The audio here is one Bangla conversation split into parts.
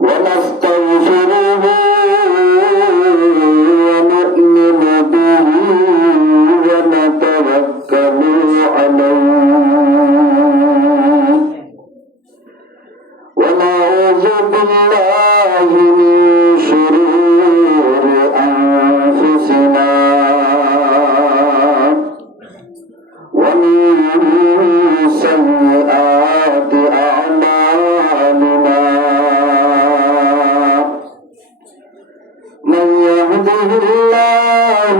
ونستغفره ونؤمن به ونتوكل عليه ونعوذ بالله من شرور أنفسنا ومن سيئات أعمالنا من يهده الله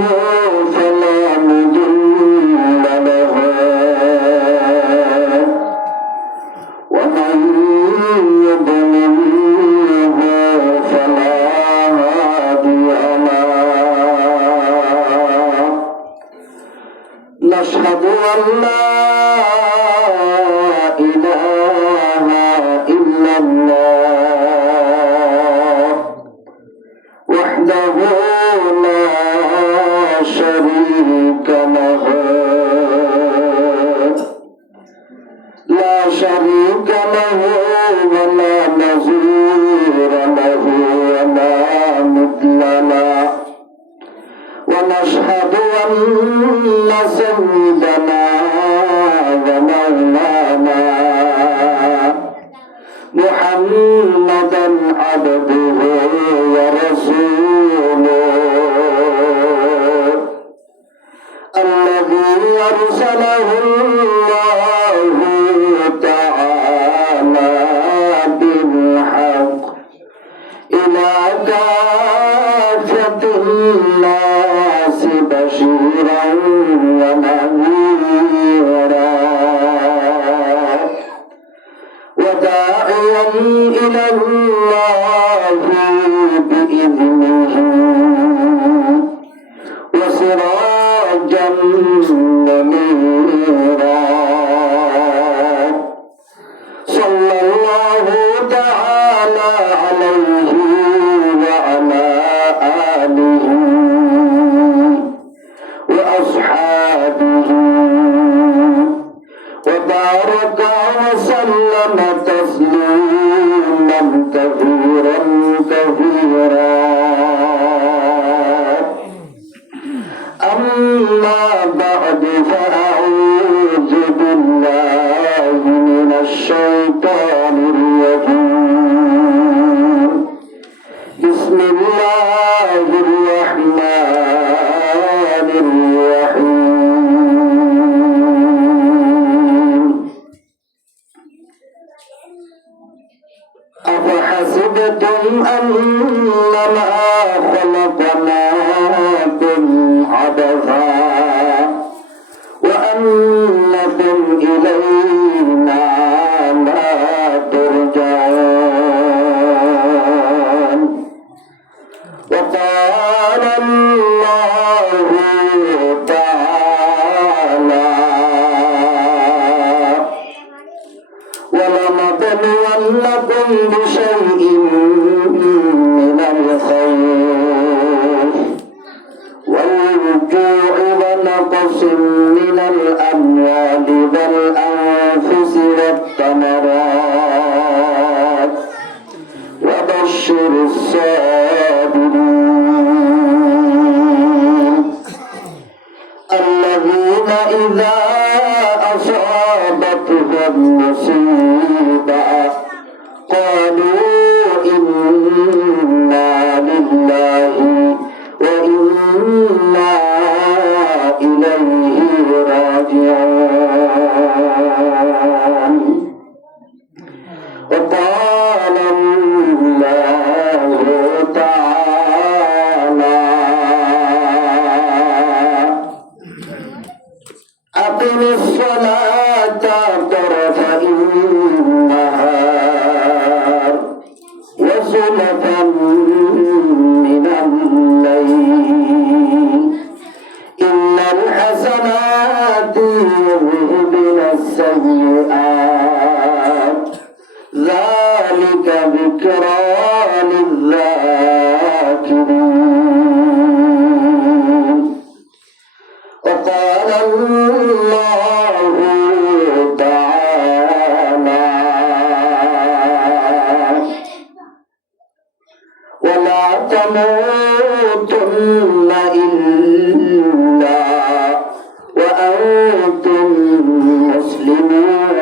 فلا مضل له ومن يضلله فلا هادي له نشهد أن لا إله إلا الله وحده لا شريك له ولا نظير له ولا مثل له ونشهد أن سيدنا ومولانا محمدا عبده ورسوله الذي أرسله الله تعالى بالحق إلى كافة الناس بشيرا ونذيرا وداعيا إلى الله بإذنه وسراجا منيرا صلى الله تعالى عليه وعلى آله وأصحابه وبارك وسلم تسليما كثيرا كثيرا أما بعد فأعوذ بالله من الشيطان الرجيم بسم الله الرحمن الرحيم أفحسبتم أنما خلقناكم عبثا وأنكم إلينا لا ترجعون وقال الله تعالى ولنبلونكم بشيء من الخوف والجوع ونقص من الأموال والأنفس والثمرات وبشر الصابرين الذين إذا أصابتهم مصيبة قالوا إنا لله وإنا إليه راجعون وقال الله تعالى أقم الصلاة طرفي النهار وزلفا من الليل إن الحسنات يذهبن السيئات ذلك ذكرى للذاكرين وقال الله تعالى لا تموتن إلا وأنتم مسلمون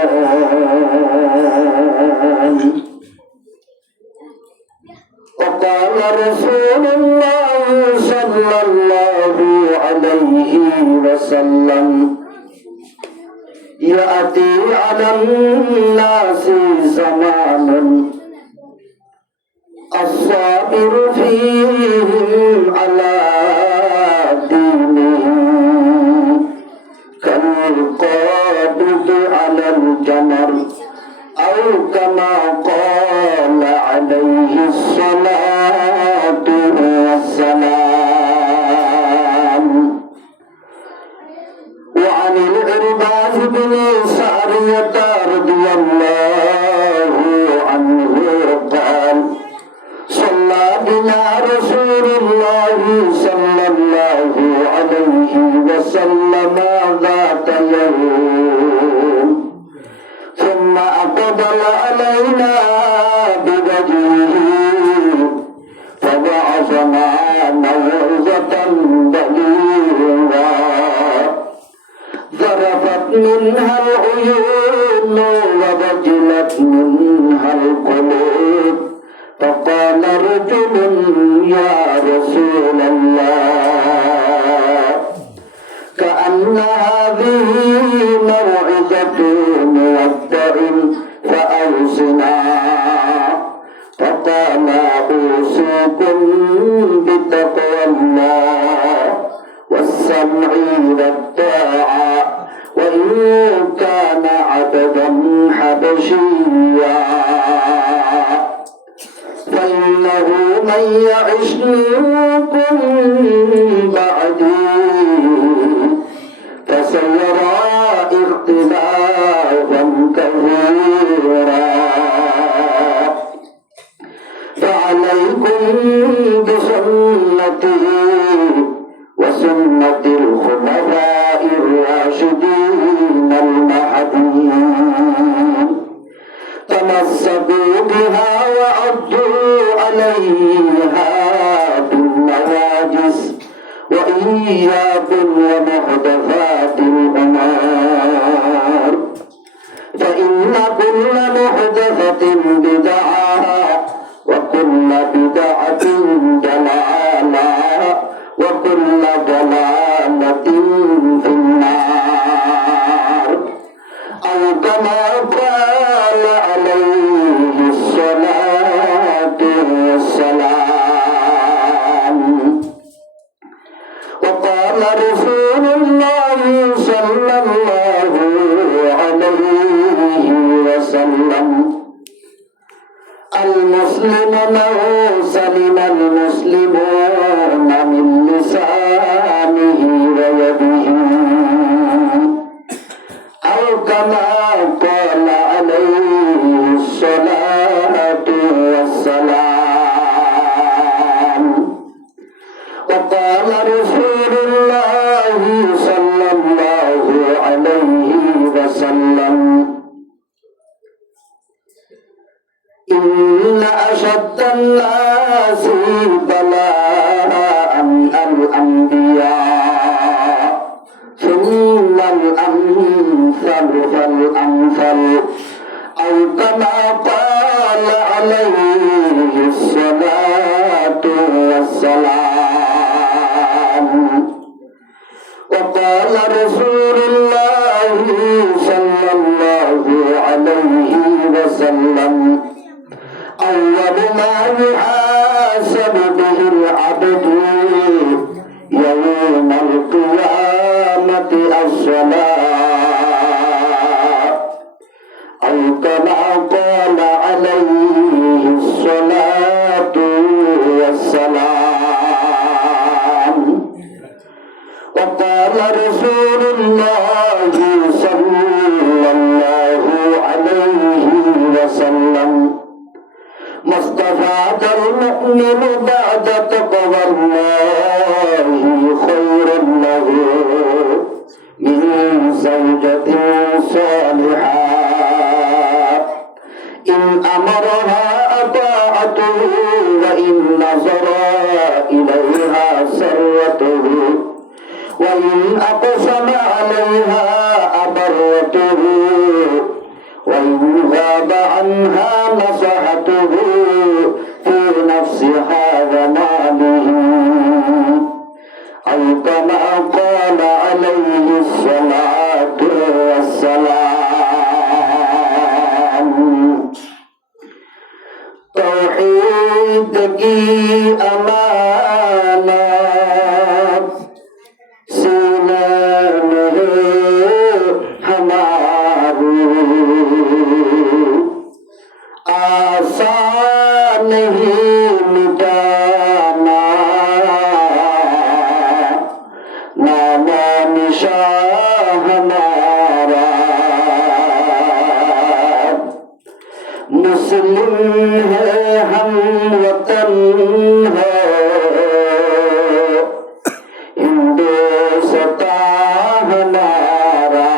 وقال رسول الله صلى الله عليه وسلم يأتي على الناس زمان الصابر فيهم على دينه كالقابض على الجمر أو كما قال عليه الصلاة والسلام. وعن العرباض بن سارية رضي الله عنه قال صلى بنا رسول الله صلى الله عليه وسلم ذات يوم ثم أقبل علينا بوجهه فوعظنا موعظة بليغا ذرفت منها العيون ووجلت منها القلوب فقال رجل يا رسول الله كأن هذه موعظة مودع فأوصنا. فقال أوصيكم بتقوى الله والسمع والطاعة وإن كان عبدا حبشيا فإنه من يعش منكم بعدي فسيرى اختلافا كثيرا فعليكم بسنتي وسنة الخلفاء الراشدين المهديين تمسكوا بها وعضوا عليها بالنواجذ وإياكم ومحدثات الأمور فإن كل محدثة بدعة وكل بدعة ضلالة وكل ضلالة في النار أو كما قال عليه الصلاة والسلام. وقال رسول الله صلى الله عليه وسلم المسلم من سلم المسلمون من لسانه ويده أو كما قال عليه الصلاة والسلام. وقال رسول الله صلى الله عليه وسلم إن أشد الناس بلاء الأنبياء ثم الأمثل فالأمثل أو كما قال عليه الصلاة والسلام. وقال رسول الله صلى الله عليه وسلم أول ما يحاسب به العبد يوم القيامة الصلاة أو كما قال عليه الصلاة والسلام. وقال رسول الله صلى الله عليه وسلم ما استفاد المؤمن بعد تقوى الله خير له من زوجة صالحة إن أمرها أطاع طاعته وإن نظر إليها سرته وإن أقسم عليها أبرته وإن غاب عنها نصحته في نفسها وماله أو كما قال عليه الصلاة والسلام توحید کی امانت سینے میں ہماری آسان نہیں مٹانا نام نشان ہمارا مسلم ہے ہم وطن ہے ہندوستان ہمارا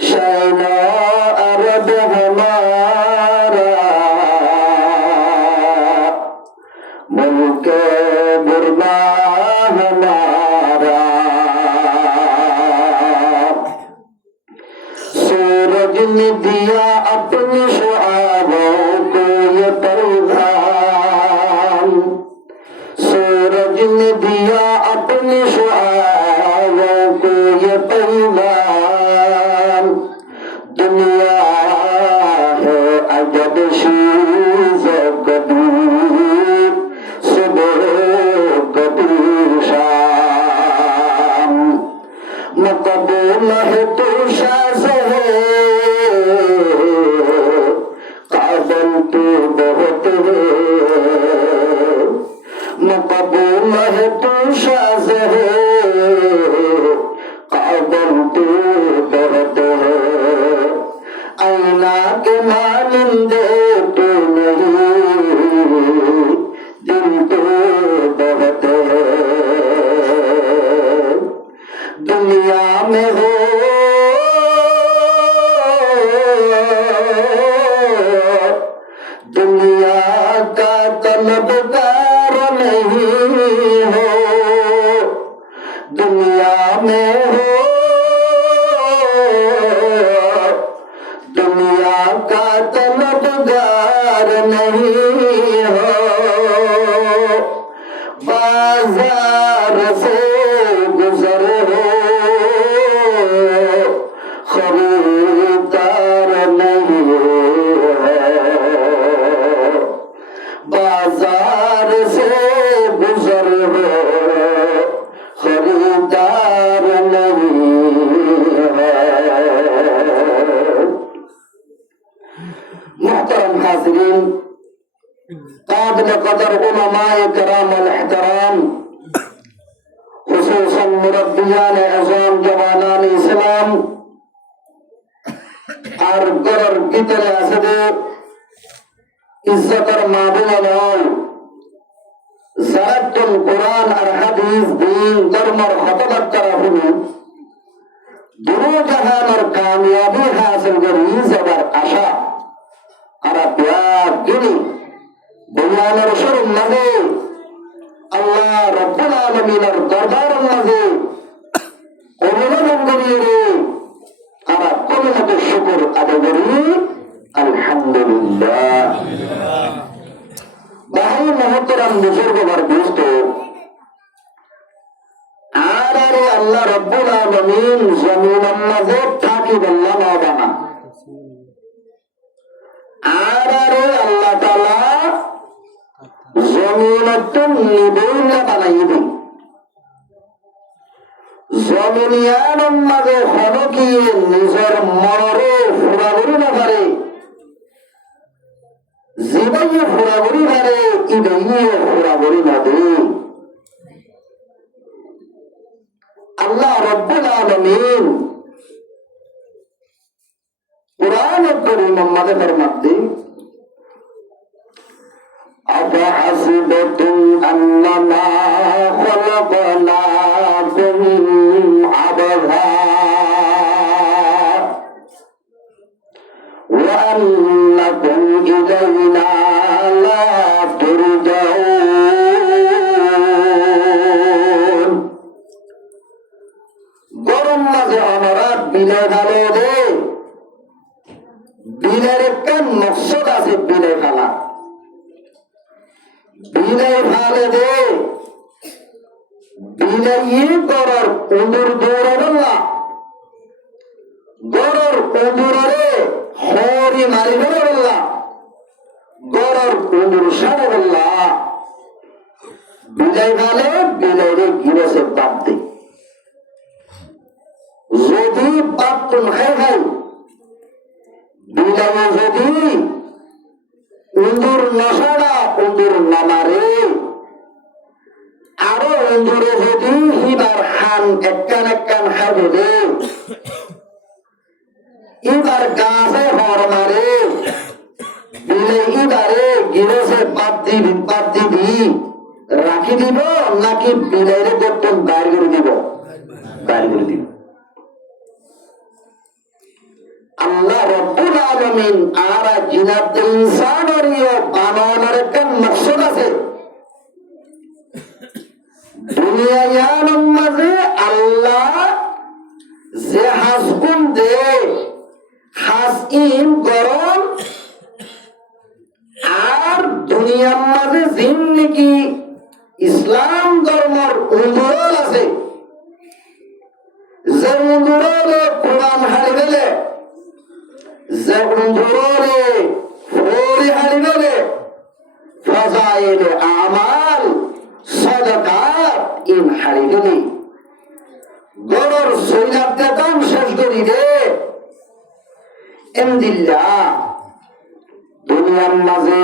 شین عرب ہمارا ملک برما ہمارا سورج نے دیا اپنے شعاعوں کو یہ پیغام سورج نے دیا اپنے شعاعوں کو یہ پیغام دنیا ہے عجب شیز قدیر صبح کبھی شام مقبول ہے تو شاز ہے قابل تو بہت ہے مقبول ہے تو شاز ہے قابل تو بہت ہے آئینہ کے مانندے تو نہیں دل تو بہت ہے دنیا میں ہو دنیا کا طلبگار نہیں ہو دنیا میں ہو دنیا کا طلبگار نہیں ہو بازار سے گزر ہو خریدار نہیں ہے بازار سے گزر ہو خریدار نہیں ہے محترم حاضرین قابل قدر علماء کرام الاحترام خصوصاً مربیان عظام جوانان اسلام আর গড়ের ভিতরে আছে ইজ্জতের মাহবুবগণ যারা কোরআন আর হাদিস দিন ধর্মের খতবা করা হলো দুনো জাহানের কামিয়াবি হাসিল করি যাবার আশা আর ব্যাগিনী দুনিয়ার শুরু মাঝে আল্লাহ রব্বুল আলামিনের দরবারের মাঝে অভিনন্দন করিয়ে আর কলিমাতে শুকর আদায় করি আলহামদুলিল্লাহ ভাই মহতরম বুজুর্গবার দোস্ত আর আল্লাহ রব্বুল আলামিন জমিনের মাঝে থাকি বললাম বানা আর আল্লাহ তাআলা জমিনতুন নিবইলা বানাইবে জমিনিয়ানের মাঝে হনকিয়ে নিজের মনরে ফুরাগুড়ি না পারে জীবাইয়ে ফুরাগুড়ি পারে ইবাইয়ে ফুরাগুড়ি না দে আল্লাহ রব্বুল আলামিন কুরআনে কারীমের মাঝে ফরমাতে أفحسبتم أنما خلقناكم عبثا أنكم إلينا لا ترجعون গরম মাঝে আমরা বিলে ফেলে দে বিলের একটা মকসদ আছে বিলে ফেলা বিলে ফেলে দে বিলে গরর উন্দুর দৌড়াবল্লা গরর উন্দুরে হরি মারি বল্লা গরর উন্দুর সারে বল্লা বিলাই ফেলে বিলের গিরসে বাদ দে যদি বাতুন খাই খাই বিলামে যদি উন্দুর নসাড়া উন্দুর নামারে আরো উন্দুরে যদি হিবার খান একখান একখান খাবে দে ইবার গাছে হর মারে বিলে ইবারে গিরসে বাদ দিবি রাখি দিব নাকি বিলাইরে গর্তন বাইর করে দিব বাইর করে দিব আল্লাহ রব্বুল আলামিন আর জিনাত ইনসানের বানানোর একটা মকসদ আছে দুনিয়ার মাঝে আল্লাহ যে হাসগুন দে হাসইন গরম আর দুনিয়ার মাঝে জিন্দেগি ইসলাম ধর্মের উন্দুরল আছে যে উন্দুরলে কোরআন হারি গেলে যে উন্দুরলে ফরি হারি গেলে ফজাইল আমাল সাদাকাত ইন হারি গেলে গরর সৈনাত দেতাম শেষ করি রে এমদিল্লাহ দুনিয়ার মাঝে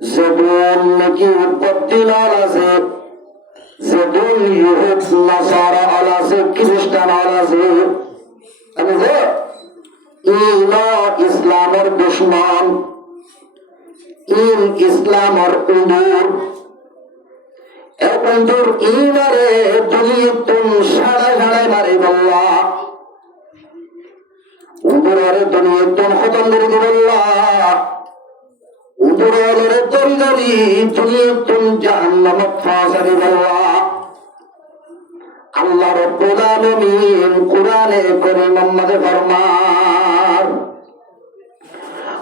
যেদুন নাকি উৎপত্তি লাল আছে যেদুন ইহুদ নাসারা আল আছে খ্রিস্টান আল আছে আমি যে ইন ইসলামের দুশ্মন ইন ইসলামের উন্দুর উন্দুর ইনারে দুনিয়তুন সাড়ায় সাড়ায় মারে বল্লা উন্দুরে দুনিয়তুন খতম করে দিবল্লা উন্দুরে তরি তরি দুনিয়তুন জাহান্নামত ফাসারি বল্লা আল্লাহ রাব্বুল আলামিন কুরআনে কারীমের মধ্যে ফরমান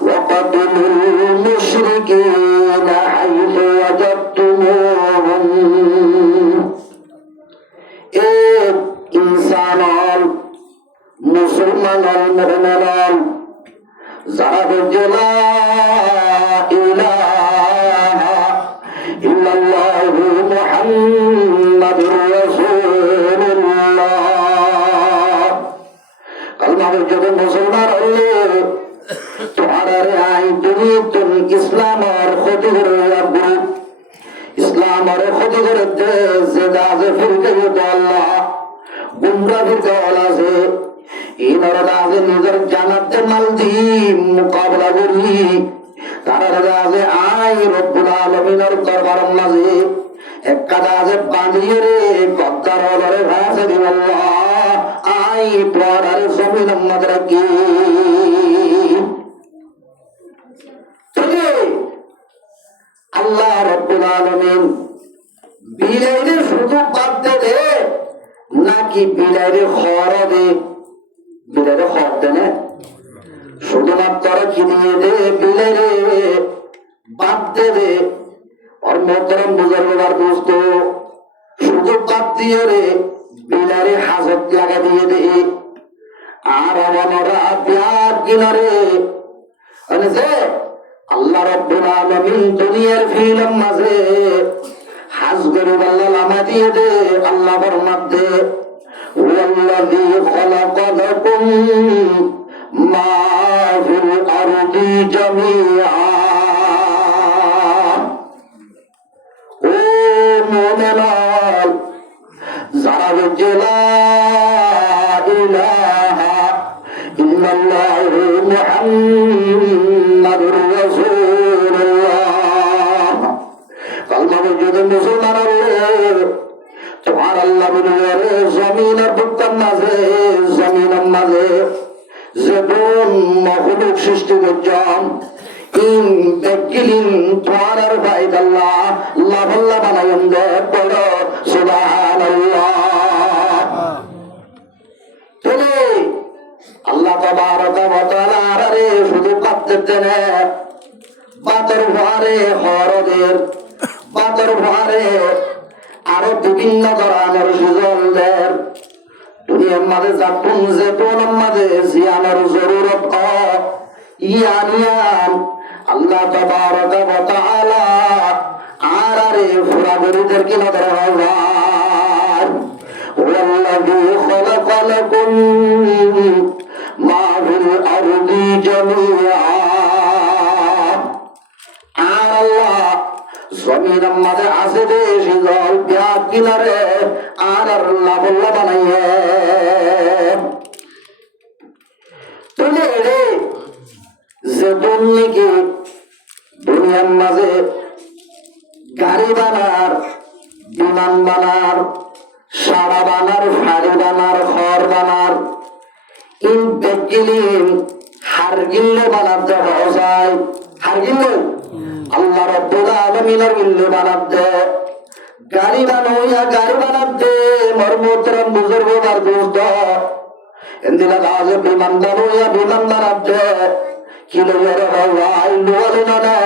ওয়াকাতুলুল মুশরিকিনা হাইথু ওয়াজাদতুমুহুম এক ইনসানল মুসলমানল মুমিনল যারা বলে ইলাহা ইল্লাল্লাহু মুহাম্মাদুর রাসূলুল্লাহ কালমা যদি মুসলমান হলে তোমার আই দুনিয়াতুন ইসলামের ক্ষতি করে রাখবো ইসলামের ক্ষতি করে যে দাজে ফিরতে আল্লাহ গুমরা ফিরতে আছে ইনারা দাজে নিজের জানাতে মাল দি মোকাবেলা করি তারা দাজে আই রব্বুল আলামিনের দরবারের মাঝে একটা দাজে বাঁধিয়ে রে গদ্দার হলরে ভাসে দিব আল্লাহ আই পড়ারে জমিন আমাদের কি আল্লাহ রাব্বুল আলামিন বিলাইরে শুধু বাদ দে নাকি বিলাইরে খর দে বিলাইরে খর দে না শুধুমাত্র কি দিয়ে দে বিলাইরে বাদ দে और मोहतरम बुजुर्गों दोस्त শুধু বাদ দিয়ে রে বিলাইরে হাজত লাগা দিয়ে দে আর আমরা ব্যাগ কিনারে মানে যে আল্লাহ রাব্বুল আলামিন দুনিয়ার ফিলম মাঝে হাজ করে আল্লাহ লামা দিয়ে দে আল্লাহ ফরমাত দে ওয়াল্লাযী খালাকা লাকুম মা ফিল আরদি জামিআ ও মুমিনাল যারা বলে লা ইলাহা ইল্লাল্লাহু মুহাম্মাদুর রাসূলুল্লাহ কালমা যদি মুসলমান তোমার আল্লাহ বলে জমিনের বুকের মাঝে জমিনের মাঝে যেমন মখলুক সৃষ্টি করছেন ইন বেকিলিন তোমার ফায়দাল্লাহ লাভাল্লাহ বানাইন দে পড় সুবহানাল্লাহ। তাহলে আল্লাহ তাবারক ওয়া তাআলা আরে শুধু কাঁদতে না পাথর ভারে হরদের পাথর ভারে আরো বিভিন্ন ধরনের সুজলদের দুনিয়ার মাঝে যাতুন যেতুন মাঝে জিয়ানোর জরুরত ইয়ানিয়ান আল্লাহ তাবারক ওয়া তাআলা আরে ফুরাবরিদের কি নজর হয় ওয়াল্লাযী খালাকা লাকুম মা ফিল আরদি জামিআ। আল্লাহ জমিনের মাঝে আছে দেশি জল ব্যাগ কিনারে আর আল্লাহ বল্লা বানাইয়ে তুলে রে যে নাকি দুনিয়ার মাঝে গাড়ি বানার বিমান বানার সারা বানার ফাড়ি বানার ঘর বানার ইন বেকিলিন হারগিল্লে বানার দেখা যায় হারগিল্লে আল্লাহ রাব্বুল আলামিনের গিল্লে বানাতে গাড়ি বানাইয়া গাড়ি বানাতে মরমুতরম বুজুর্গ আর দোস্ত এন্দিলা গাজ বিমান বানাইয়া বিমান বানাতে কিলো এর হওয়াই লোলে না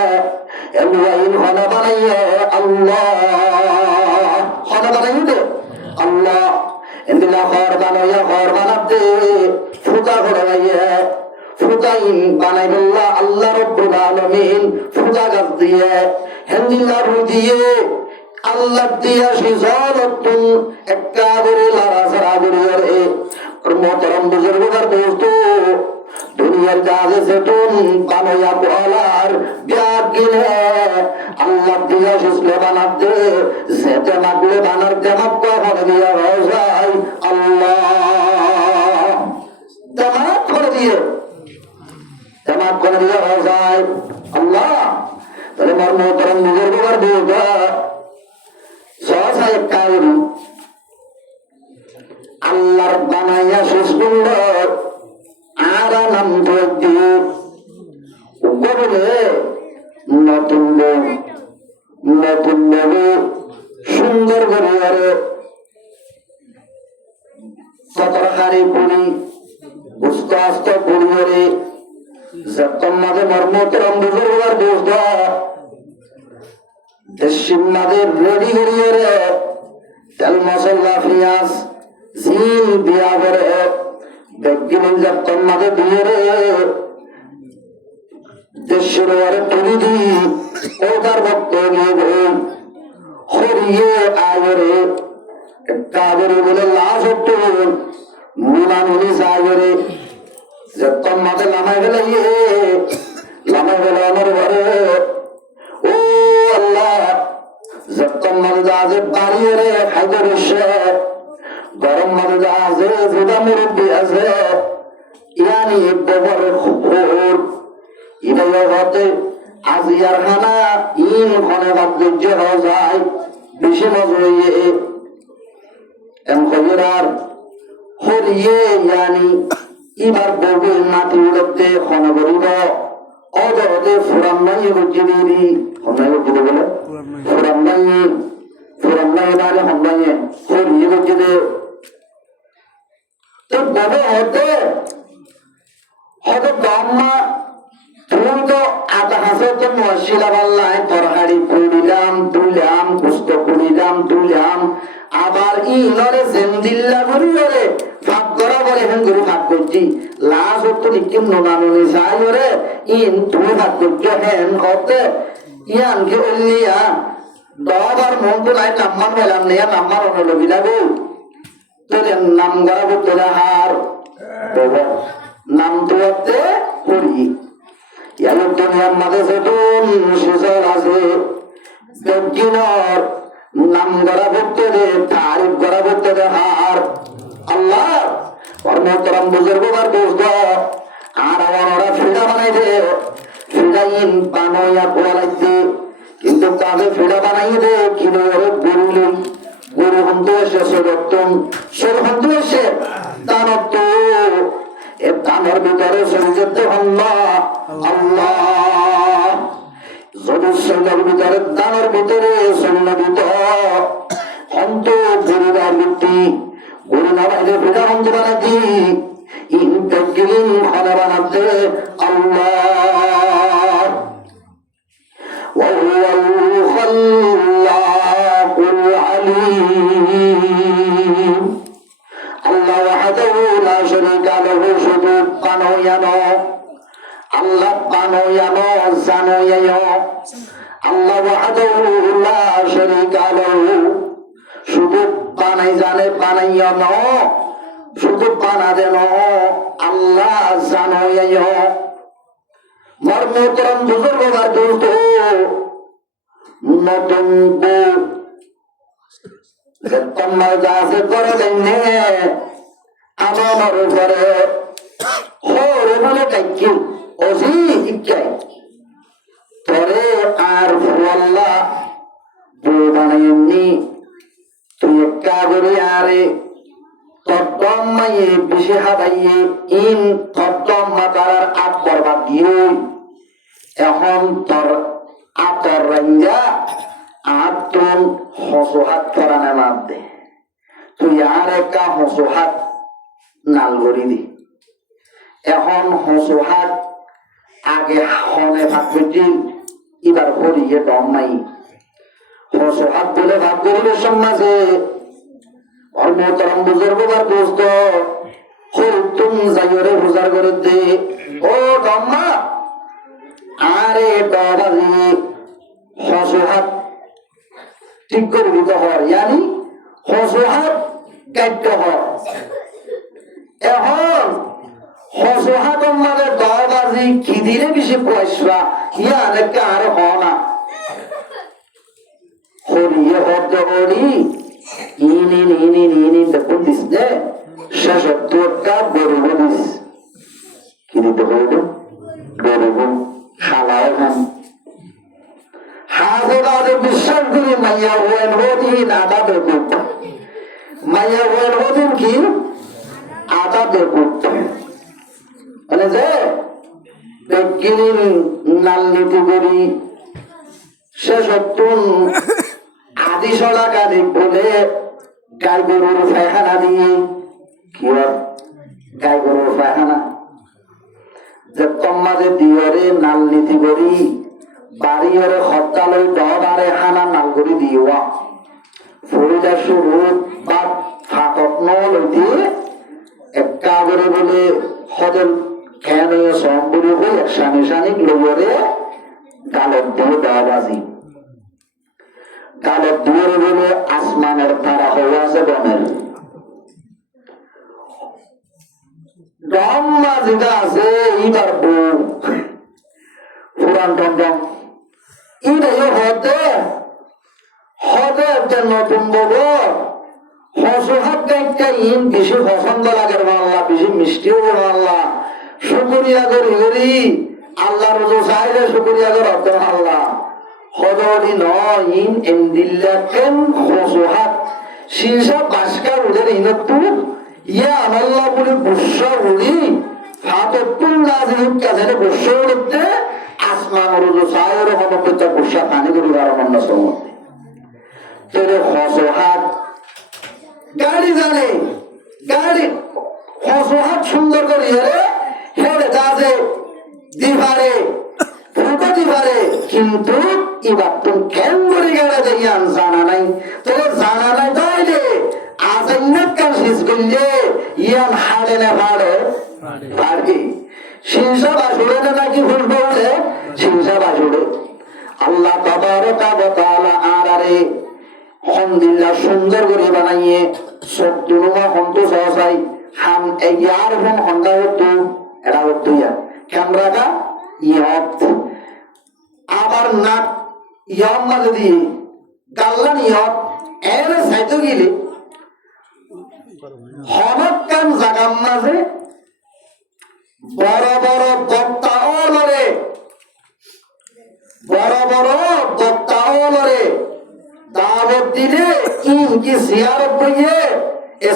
এলওয়াইন হনা বানাইয়া আল্লাহ হনা বানাইতে আল্লাহ এন্দিলা ঘর বানাইয়া ঘর বানাতে ফুটা ঘরাইয়া ফুটাইন বানাইল্লাহ আল্লাহ রাব্বুল আলামিন ফুটা গাছ দিয়ে হেন্দিলা রু দিয়ে আল্লাহ দিয়া সিজালতুন একটা করে লারা সারা করে রে আর মোহতরম বুজুর্গদের দোস্ত দুনিয়ার কাজে সেতুন বানাইয়া বলার ব্যাগ কিনে আল্লাহ দিয়া সিসলে বানাতে যেতে মাগলে বানার দেমাক করে দিয়া যায় আল্লাহ দেমাক করে দিয়ে জামাত করে দিলে হয়ে যায় আল্লাহ। তাহলে মর্মতরম নিজের গোবার দিয়েটা সহসা এক কারণ আল্লাহর বানাইয়া শেষ সুন্দর আর নাম দিয়ে বলে নতুন নতুন ভাবে সুন্দর করে আরে সতরকারি পুরি উস্ত আস্ত পুরি করে যখন মাঝে মর্মতরম বুজুর্গার দোস্ত দেশিম মাঝে রেডি করিয়ে রে তেল মশলা পেঁয়াজ ঝিল দিয়া করে বেগিনি যখন মাঝে দিয়ে রে দেশের ওরে তুলি দি ওটার ভক্ত নিয়ে হরিয়ে আয়রে কাগরে বলে লাশ হতো মুনামুনি সাগরে যখন মাঝে লামাই গেলে লামাই গেলে আমার ঘরে ও আল্লাহ যখন মাঝে যাজে বাড়িয়ে রে খাইতে বসে গরম মাঝে যাজে জুদা মুরব্বী আছে ইয়ানি গোবর খোর ইনাই হতে আজিয়ার খানা ইন খনে বাদ্য হয়ে যায় বেশি মজুরিয়ে এম খবরার হরিয়ে ইয়ানি ইবার বউকে নাতি উড়তে খনা করিব অদরতে ফুরান নাই বুঝি দিদি হন্নাই বুঝি বলে ফুরান নাই মানে হন্নাই হরিয়ে বুঝি দে তো বড় হতে বাম্মা তুমি তো আধা হাসে তো মশিলা পাল্লায় তরকারি পুড়িলাম তুললাম কুস্ত পুড়িলাম তুললাম আবার ইনরে জেন্দিল্লা করি রে ভাগ করা বলে এখন করে ভাগ করছি লাশ হতো নিকিম নোনানুনি চাই রে ইন তুমি ভাগ করছো হেন হতে ইয়ানকে উল্লিয়া দবার মন তো নাই নাম্বার পেলাম না নাম্বার অনুলবি লাগু তোলে নাম গড়াবো তোলে হার নাম তো হতে করি ইয়ার দুনিয়ার মাঝে সেতুন সুজল আছে বেগিনর নাম গড়া করতে দে তারিফ গড়া করতে দে হার আল্লাহ কর্মতরম বুজুর্গবার দোস্ত আর ওরা ফিডা বানাই দে ফিডাইন বানাইয়া পোয়ালাইতে কিন্তু কাজে ফিডা বানাই দে কিনে ওরে গরু গরু হন্তু এসে সরত্তম সর হন্তু এসে তার তো এ দানের ভিতরে চলে যেতে আল্লাহ আল্লাহ যদি সৈন্যের ভিতরে দানের ভিতরে সৈন্য দিত অন্ত গরিবার ব্যক্তি গরু না বাইরে ফিরা অন্ত বানাতি ইনতেগিলিন খানা বানাতে আল্লাহ ওয়াহুয়াল খাল্লাকুল আলীম আল্লাহ ওয়াহদাহু লা শারীকা লাহু শুধু পানোয়ানো আল্লাহ পানোয়ানো জানোয়ায়ো আল্লাহ ওয়াহদাহু লা শারীকা লাহু শুধু বানাই জানে বানাইয়া ন শুধু বানা দেন আল্লাহ জানোয়ায়ো মর্মতরম বুজুর্গ আর দোস্ত নতুন বউ তোমার গাছে করে দেনে আমার উপরে হরে বলে কাইকি ওসি ইকাই তোরে আর ফুয়াল্লা বউ বানাইনি তুই একা করে আরে তত্তম মাইয়ে বিশে হাবাইয়ে ইন তত্তম মাতার আট বরবাদ দিয়ে এখন তোর আতর রাঞ্জা আতন হসহাত করানে মাপ দে তুই আর একা হসহাত নাল গড়ি দি এখন হসহাত আগে হনে ভাগ পেটিল এবার হরিয়ে দম নাই হসহাত বলে ভাগ করিলে সমাজে মহতরম বুজুর্গ বার দোস্ত তুম যাইরে বুজার করে দে ও দম্মা আরে বাবাজি হসহাত ঠিক করে দিতে হয় ইয়ানি হসহাত কাটতে হয় এখন হসহাত মানে বাবাজি কি দিলে বেশি পয়সা ইয়ানে কার হনা হরিয়ে হতে হরি ইনি দেখুন দিস দে শেষ তোরটা গরু দিস কি দিতে বলতো গরু খালাও খান হাজরাতে বিশ্বাস করি মাইয়া ওয়েন হদিন আদা বেকুট মাইয়া ওয়েন হদিন কি আদা বেকুট মানে যে বেকিন নাল নীতি করি শেষ আদি সলা গাদি বলে গাই গরুর পায়খানা দিয়ে কি গাই গরুর পায়খানা যে তোমাদের দিয়রে নাল নীতি করি বাড়িয়রে হরতালই ডরে হানা নাল করি দিওয়া ফুরিদা শুরু বা হাতত নলইতে একা করে বলে হদল কেন সম্পুরি হই সানি সানি লইরে গালত দিয়ে দেওয়া বাজি গালত দিয়ে বলে আসমানের তারা হয়ে আছে বনের দম্মা যেটা আছে এইবার বউ পুরান টমটম এটাই হতে হতে একটা নতুন বউ হসহাত গাইটা ইন বেশি পছন্দ লাগে আল্লাহ বেশি মিষ্টিও আল্লাহ শুকরিয়া করি করি আল্লাহ রোজো চাইলে শুকরিয়া কর আল্লাহ হদরি নিন এন্দিল্লা কেন হসহাত শিরসা বাসকা উদের ইনতু ইয়া আল্লাহ বলে বুসা উড়ি হাততুল নাজিম কাছে বুসা উড়তে আসমান রোজো চাইরে হমকতা বুসা পানি করি বারমন্ন সমতে তোরে হসহাত গাড়ি জানে গাড়ি হসহাত সুন্দর করি রে হেড়ে দাজে দিবারে ফুটো দিবারে কিন্তু এবার তুমি কেন করে গেলে দেয়ান জানা নাই তোরে জানা নাই তাইলে আজাইনাত কাল শেষ করলে ইয়ান হাড়ে না ভাড়ে পারবি সিংসা বাসুড়ে না নাকি ভুল বললে সিংসা বাসুড়ে আল্লাহ তাবারাকা ওয়া তাআলা আরারে আলহামদুলিল্লাহ সুন্দর করে বানাইয়ে সব দুনুমা হন্ত সহসাই হাম ইয়ার ফোন হন্ডা হতো এটা হতো ইয়া ক্যামেরাটা ইয়ত আবার নাক ইয়ম মাঝে দিয়ে গাল্লান ইয়ত এর সাইতো গেলে হনক কান জাগাম মাঝে বড় বড় বক্তা ওলরে বড় বড় বক্তা ওলরে দাওয়াত দিলে ইনকি জিয়ারত কইয়ে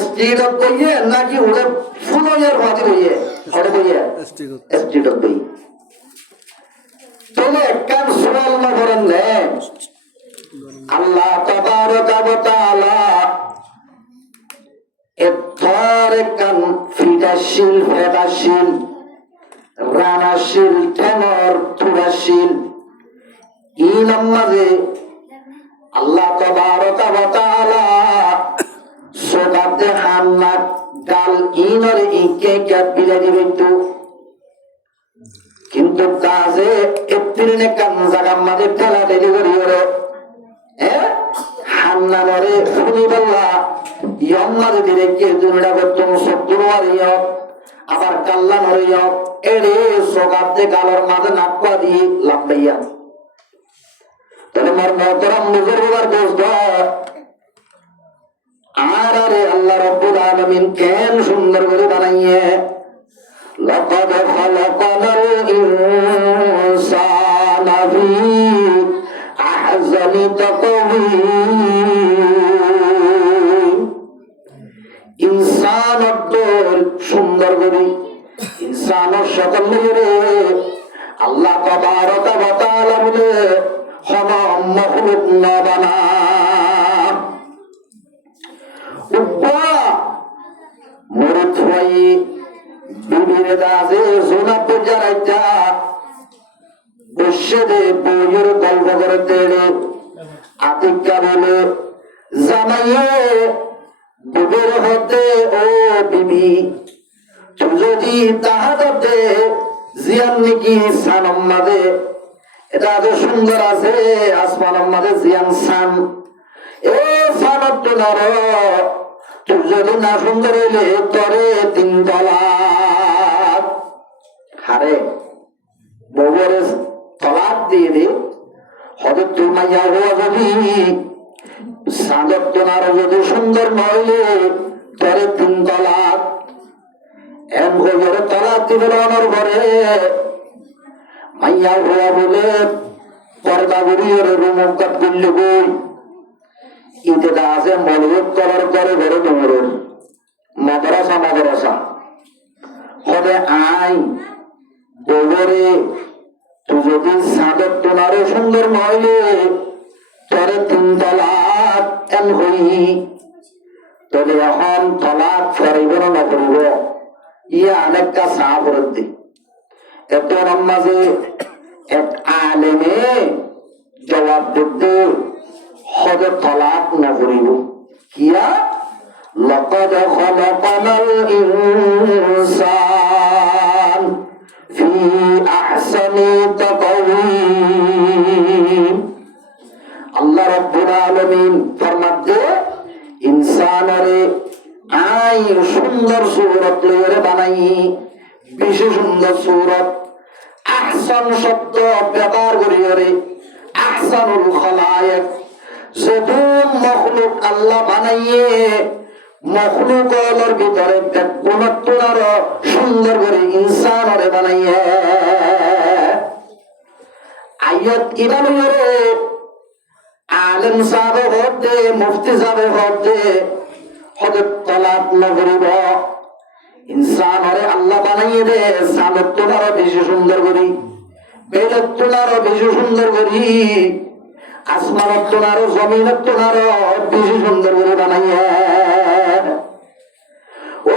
স্পিড আপ কইয়ে নাকি ওরে ফুলয়ের ভাতি কইয়ে হরে বইয়া এসটি ডব্বই তবে একখান সুয়াল না করেন নে আল্লাহ তাবারকা ওয়া তাআলা এতর একখান ফিদাশীল ফেদাশীল রানাশীল টেনর থুরাশীল ই নামাজে আল্লাহ তাবারকা ওয়া তাআলা সোগাতে হান্নাত গাল ইনরে ইকে ক্যাপিলে দিবেন তো কিন্তু কাজে এপ্রিলে কান জায়গা মাঝে ঠেলা ডেলিভারি করে হান্নানরে ফুনি বললা ইয়ম্মারে দিলে কে দুনিয়া করতুম সত্তর ইয়ক আবার কাল্লানরে ইয়ক এড়ে সোগাতে গালর মাঝে নাকপা দিয়ে লাম্বাইয়া তাহলে মোর মহতরম বুজুর্গবার দোস্ত আর আরে আল্লাহ রাব্বুল আলামিন কেন সুন্দর করে বানাইয়ে লাকাদ খালাকানাল ইনসানা ফি আহসানি তাকওয়িম ইনসান সুন্দর করে ইনসান সকল মিলে আল্লাহ তাবারকা ওয়া তাআলা বলে হনা মাখলুক না বানা মরুত হয়ে বিবিরে দাসে সোনা পূজা রাইতা বসে দে বইয়ের গল্প করতে আতিকা বলে জামাইয়ে বিবির হতে ও বিবি তুই যদি তাহাতে জিয়ান নাকি সানম মাঝে এটা এত সুন্দর আছে আসমান মাঝে জিয়ান সান এ সানত তো নর তুই যদি না সুন্দর হইলে তরে 3 তলাক হারে বউরে তলাক দিয়ে দে হয়তো তুই মাইয়া হওয়া যদি সানত তো নর যদি সুন্দর নইলে তরে 3 তলাক এম হইরে তলাক দিবে অনর ঘরে মাইয়া হওয়া বলে পর্দা গড়িয়ে রুমকাত করলে বই ইতে আছে মলুক করার পরে ঘরে ডুমুরের মাদ্রাসা হবে আই বগরে তুই যদি সাদত তোনারে সুন্দর নইলে তরে 3 তলাক এন হই তবে এখন তলাক ফেরাইব না করিব ইয়া অনেকটা সাফ দি এত নামাজে এক আলেমে জবাব দিতে হদ তলাক না করিব কিয়া লাকাদ খালাকানাল ইনসান ফি আহসানি তাকওয়িম আল্লাহ রাব্বুল আলামিন ফরমাতে ইনসানরে আই সুন্দর সূরত লইরে বানাই বিশেষ সুন্দর সূরত আহসান শব্দ ব্যবহার করিরে আহসানুল খালায়েক যদুন মখলুক আল্লাহ বানাইয়ে মখলুকর ভিতরে গুণত্বর সুন্দর করে ইনসানরে বানাইয়ে আয়াত ইমানুরে আলেম সাহেব হতে মুফতি সাহেব হতে হযরত তলাক না করিব ইনসানরে আল্লাহ বানাইয়ে দে সামত্তনার বেশি সুন্দর করি বেলত্তনার বেশি সুন্দর করি আসমানত্তনার জমিনত্তনার বেশি সুন্দর করে বানাইয়ে ও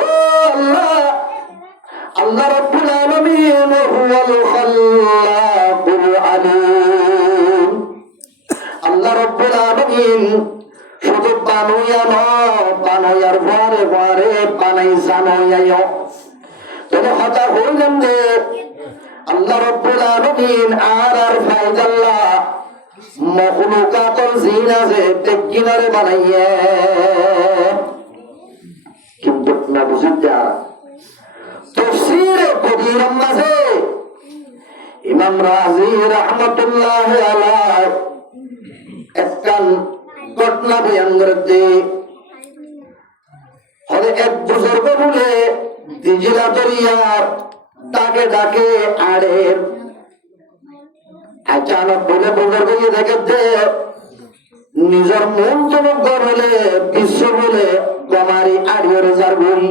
আল্লাহ আল্লাহ রাব্বুল আলামিন হুয়াল খাল্লাকুল আলিম আল্লাহ রাব্বুল আলামিন শুধু বানাইয়া না বানাইয়ার পরে পরে বানাই জানাইয়া তবে কথা হইলেন যে আল্লাহ রাব্বুল আলামিন আর ফায়দাল্লাহ মখলুকাতুল জিনা যে তেকিনারে বানাইয়া কিন্তু না বুঝিতা তাফসীরে কবির মাঝে ইমাম রাজি রাহমাতুল্লাহ আলাইহি একখান ঘটনা বয়ান করতে হলে এক বুজুর্গ বলে দিজিলা দরিয়ার ডাকে ডাকে আড়ে अचानक बोले बुजुर्ग ये देखते निजर मन जनक घर हले विश्व बोले गमारी आड़ियर जार गई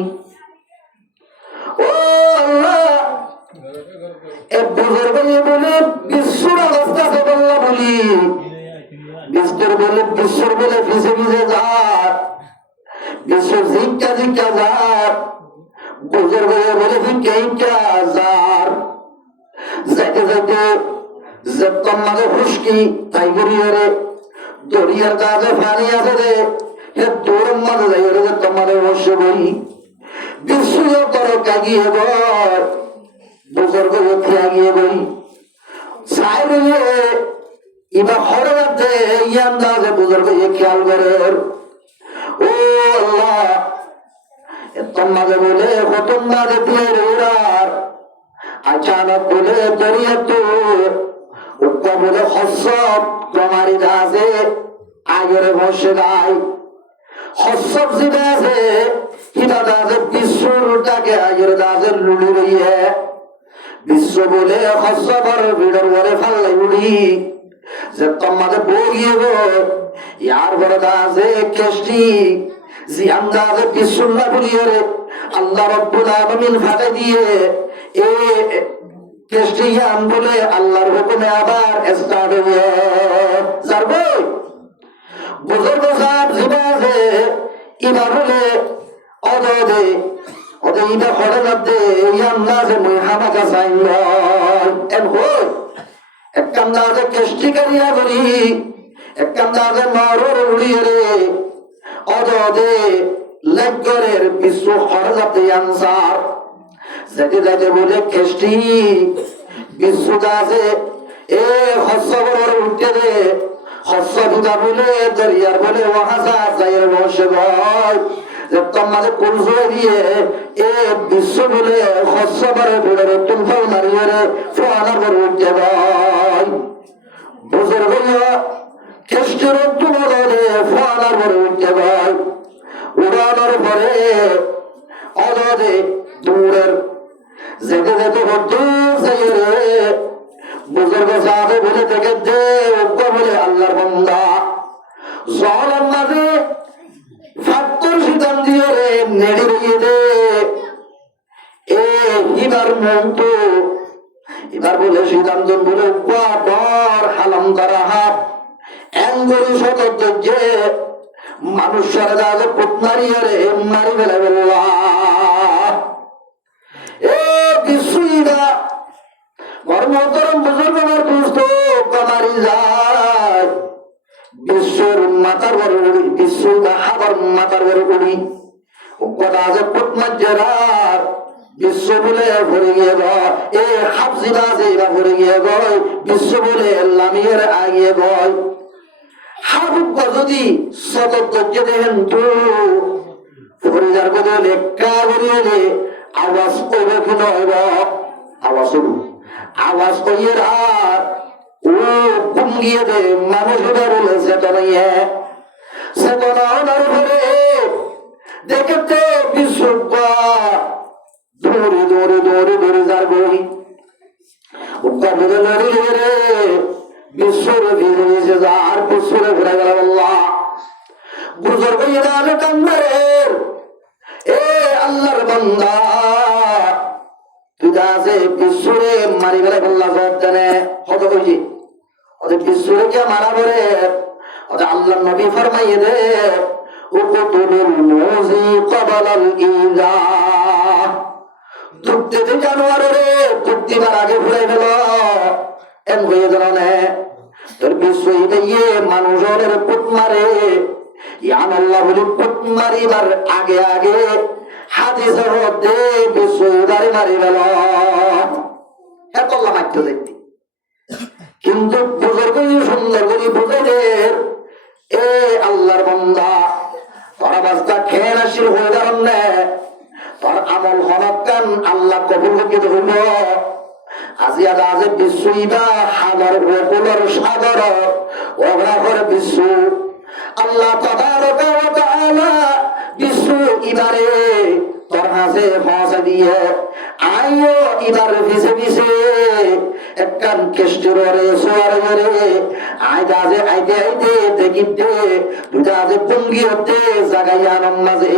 ও আল্লাহ এ বুজুর্গ বলে বিশ্বর অবস্থা সে বললা বলি বিশ্বর বলে ফিসে ফিসে যার বিশ্ব জিজ্ঞা জিজ্ঞা যার বুজুর্গ বলে ভিক্ষা যার যাইতে যাইতে যে তোমাদের হুস্কি তাই করিয়ে রে দরিয়ার কাজে পানি আছে রে হে তোর মাঝে যাই রে তোমাদের বসে বই বিশ্ব তোর কাগিয়ে গয় বুজুর্গ আগিয়ে বই চাই রইয়ে এবার হরে রাতে ইয়ান দাজে বুজুর্গ খেয়াল করে ও আল্লাহ তোমাদের বলে হতম মাঝে দিয়ে রোড়ার अचानक बोले दरिया तो ऊपर बोले हस्सब तुम्हारी दासे आगे बसे गाय हस्सब सी दासे हिता दासे विश्व के आगे दासे लुड़ी रही है विश्व बोले हस्सब और बिडर बोले फल उड़ी जब तुम्हारे बोगिए वो यार बड़ा दासे केस्टी जी हम दासे विश्व ना बोलिए रे अल्लाह रब्बुल आलमीन फाटे दिए এ খ্রিস্টিয়ান বলে আল্লাহর হুকুমে আবার স্টার্ট হয়ে যাবে বুজুর্গ সাহেব জিবাজে ইবা বলে অদে ইবা হরে যাতে ইয়ান নাজে মুই হামাকা সাইল এন হই এককাম নাজে খ্রিস্টিকারিয়া করি এককাম নাজে মারুর উড়িয়ে রে অদে লেগরের বিশ্ব হরে যাতে আনসার যেতে যেতে বলে খ্রিস্টি বিশ্বটা আছে এ হস্যবর উঠতে দে হস্য দুটা বলে দরিয়ার বলে ওহাসা যাইয়ের বসে গয় যে তোমাদের কুলস দিয়ে এ বিশ্ব বলে হস্যবর ভিড়ের তুলফল মারিয়ে রে ফোয়ানার বড় উঠতে গয় বুঝের বইয়া খ্রিস্টের তুলে ফোয়ানার বড় উঠতে গয় উড়ানোর পরে অদে দূরের যেতে যেতে বুজুর্গ সাহেব বলে থেকে দে বলে আল্লাহর বান্দা জলের মাঝে ফাত্তর শীতান দিয়ে রে নেড়ে রইয়ে দে এ হিবার মন তো এবার বলে শীতান্ত বলে পর হালাম করা হাত এঙ্গরি সতর্ক যে মানুষের দাদে পুত মারিয়ে রে মারি ফেলে বললা বিশ্বর মাতার বড় উড়ি বিশ্ব হাবার মাতার বড় উড়ি বিশ্ব বলে ভরে গিয়ে গয় এ হাফজি বাজে ভরে গিয়ে গয় বিশ্ব বলে লামিয়ের আগিয়ে গয় হাবুক যদি সতর্ক দেখেন তো ফরিদার বদলে কাবরিয়ে আওয়াজ করবে কি নয় আওয়াজ আওয়াজ করিয়ে আর ও কুঙ্গিয়ে দে মানুষ বলে চেতনাইয়ে চেতনার ঘরে দেখতে বিশ্ব দৌড়ে দৌড়ে দৌড়ে দৌড়ে যার বই লড়িয়ে রে বিশ্বরে ভিজে ভিজে যার বিশ্বরে ঘুরে গেল আল্লাহ বুজুর্গ ইরানে কান্দারের এ আল্লাহর বান্দা তুই দাসে বিশ্বরে মারি গেলে আল্লাহ জবাব দেনে কত কইছি ওদের বিশ্বরে কে মারা করে ওদের আল্লাহর নবী ফরমাইয়ে দে উকতুলুল মুজি ক্বাবলাল ইজা তুই যে জানোয়ার রে তুই আগে ঘুরে গেল এম হয়ে গেল না তোর বিশ্ব ইয়ে মানুষের পুত মারে ইয়ান আল্লাহ বলি পুত মারিবার আগে আগে হাদিসের মধ্যে বিশ্ব উদারি মারি গেল এত আল্লাহ মারতে দেখতি কিন্তু বুজুর্গ সুন্দর করে বুঝে এ আল্লাহর বান্দা তোরা বাস্তা খেয়ে নাসির হয়ে যাবেন না তোর আমল হনকান আল্লাহ কবুল করতে হইল আজিয়া দাজে বিশ্ব ইবা সাগর গোকুলর সাগর ওগ্রাহর বিশ্ব আল্লাহ তাবারাকা ওয়া তাআলা বিশ্ব ইবারে তোর হাসে ফাঁসে দিয়ে আইও ইবার ভিসে ভিসে একখান কেষ্টরে সোয়ারে আইদাজে আইতে আইতে দেখিতে দুদাজে পঙ্গি হতে জাগাইয়ানম মাঝে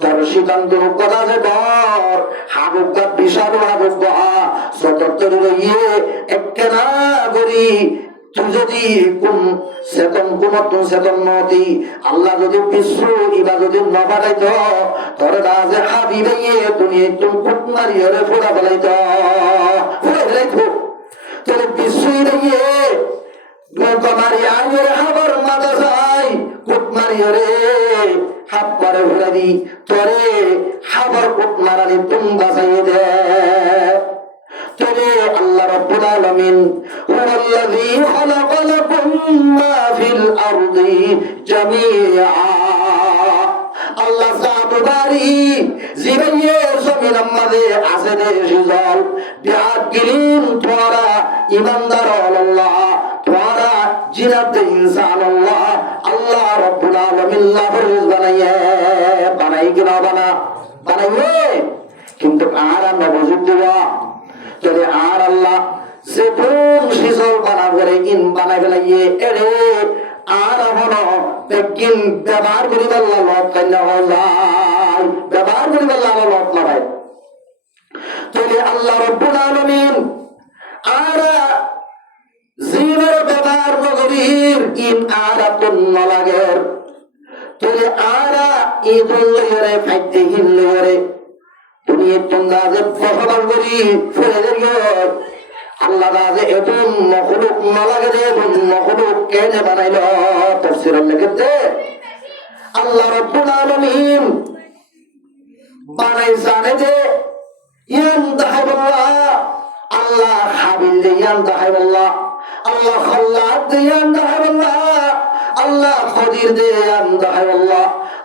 তোর সিদ্ধান্ত কথা যে বর হাবুকা বিশাল হাবুকা সতর্তরি রইয়ে একখানা করি তুই যদি কোন চেতন কোন চেতন নদী আল্লাহ যদি বিশ্ব ইবা যদি নবাড়াইত তোর রাজে হাবি ভাইয়ে তুমি একটু কুট মারিয়ে ফোড়া ফেলাইত তোর বিশ্বই ভাইয়ে মারি আইয়ের হাবার মাথা যাই কুট মারিয়ে রে হাত পারে ফেলে দি তোরে হাবার কুট মারানি তুমি বাঁচাইয়ে দে তোরে আল্লাহ রাব্বুল আলামিন হুয়াল্লাযী খালাকা লাকুম মা ফিল আরদি জামিআ আল্লাহ জাতুবারি জিবাইয়ে জমিন আমাদে আছে রে জিজাল বিআকিলিন তোরা ইমানদার আল্লাহ তোরা জিনাত ইনসান আল্লাহ আল্লাহ রাব্বুল আলামিন লাফরিজ বানাই কিনা বানাইয়ে কিন্তু আর আমরা বুঝি দেওয়া তোরে আর আল্লাহ যে কোন শিজল বানা করে ইন বানাই ফেলাইয়ে এরে আর হলো বেগিন ব্যবহার করি বললা লোক কন্যা হলাই ব্যবহার করি বললা লোক না ভাই তোরে আল্লাহ রব্বুল আলামিন আর জিনের ব্যবহার নগরীর ইন আর আপন লাগের তোরে আর ইদুল লয়রে ফাইতে হিল লয়রে তুমি তোমরা যে ফসল করি ফেলে দিও আল্লাহ রাজে এতুন মখলুক না লাগে রে মখলুক কেনে বানাইলো তাফসীরের লেখতে আল্লাহ রাব্বুল আলামিন বানাই জানে যে ইয়ানতাহিবুল্লাহ আল্লাহ হাবিল যে ইয়ানতাহিবুল্লাহ আল্লাহ খাল্লাক যে ইয়ানতাহিবুল্লাহ আল্লাহ কদির যে ইয়ানতাহিবুল্লাহ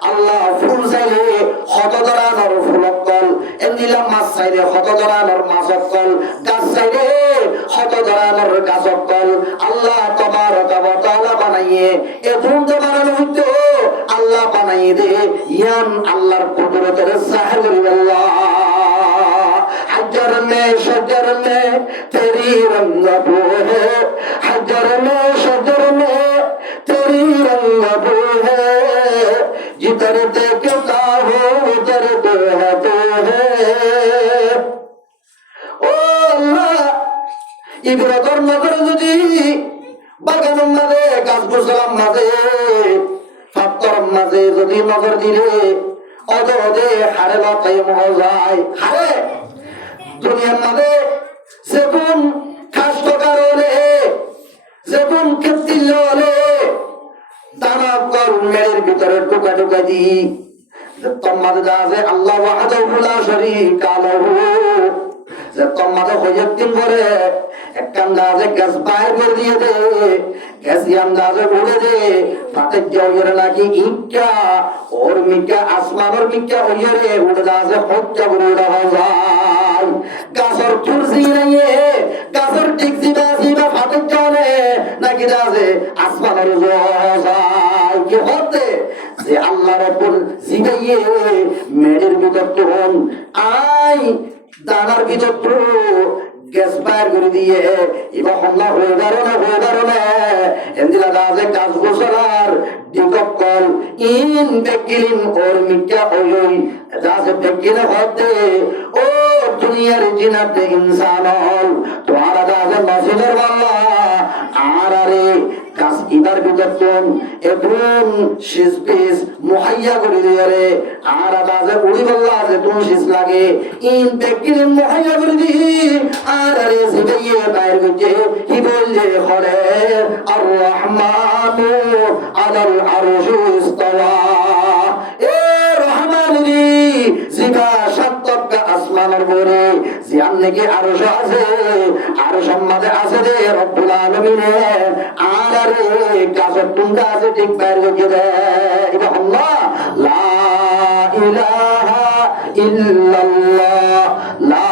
আল্লাহ ফুল চাইলে হত ধরানোর ফুলকল এমনিলা মাছ চাইলে হত ধরানোর মাছকল গাছ চাইলে হত ধরানোর গাছকল আল্লাহ তাবারক ওয়া তাআলা বানাইয়ে এরকম তো বানানো হইতো আল্লাহ বানাইয়ে দে ইয়ান আল্লাহর কুদরতের জাহির করি আল্লাহ हजर में शजर में तेरी रंग बो है हजर में शजर में तेरी रंग बो है जिधर देखता हो उधर तो है ओ अल्लाह इब्रादर नजर যদি বাগানের মাঝে গাছ গোছালার মাঝে ফাত্তর মাঝে যদি নজর দিলে অদে হারে বাতাই মজায় হারে দুনিয়ার মাঝে যেমন খাস্তকার হলে যেমন খেতিল হলে দানা কর মেয়ের ভিতরে ঢোকা ঢোকা দি তোমাদের আছে আল্লাহ ওয়াহদাহু লা শারীকা লাহু যে তোমাদের হইয়াতিন করে একটা গাছে গাছ বাইর করে দিয়ে দে গাছ আন্দাজে উড়ে দে তাতে জয়ের নাকি ইচ্ছা ওর মিকা আসমানের মিকা হইয়ারে উড়ে যাচ্ছে হত্যা করে উড়া যায় গাছের তুলসি নাই গাছের ঠিক জিবা জিবা ফাটে চলে নাকি যাচ্ছে আসমানের যায় কি হতে যে আল্লাহ রাব্বুল জিবাইয়ে মেয়ের ভিতর তখন আই দানার ভিতর তো গ্যাস বাইর করে দিয়ে এবার হামলা হয়ে দাঁড়ানো এন্দিলা গাছে গাছ গোসলার ডিকল ইন বেগিলিন ওর মিকা ওই গাছে বেগিলে হতে ও দুনিয়ার জিনাতে ইনসান হল তোমারা গাছে নসিলের বাল্লা আর আরে গাছ ইদার ভিতর তোম এবং শীষ পিস মুহাইয়া করে দিয়ে রে আর গাছে উড়ি বললা যে তুমি শীষ লাগে ইন বেগিলিন মুহাইয়া করে দি আর আরে জিবাইয়ে বাইর গজে কি বললে হরে আর রহমানু আলাল আরশি ইস্তাওয়া এ রহমান রে জিবা সাতটা আসমানের উপরে জিয়ান নাকি আরশ আছে আরশ সম্মাদে আছে রে রব্বুল আলামিন আর আরে গাছের টুঙ্গা আছে ঠিক বাইর গজে রে এটা আল্লাহ লা ইলাহা ইল্লাল্লাহ লা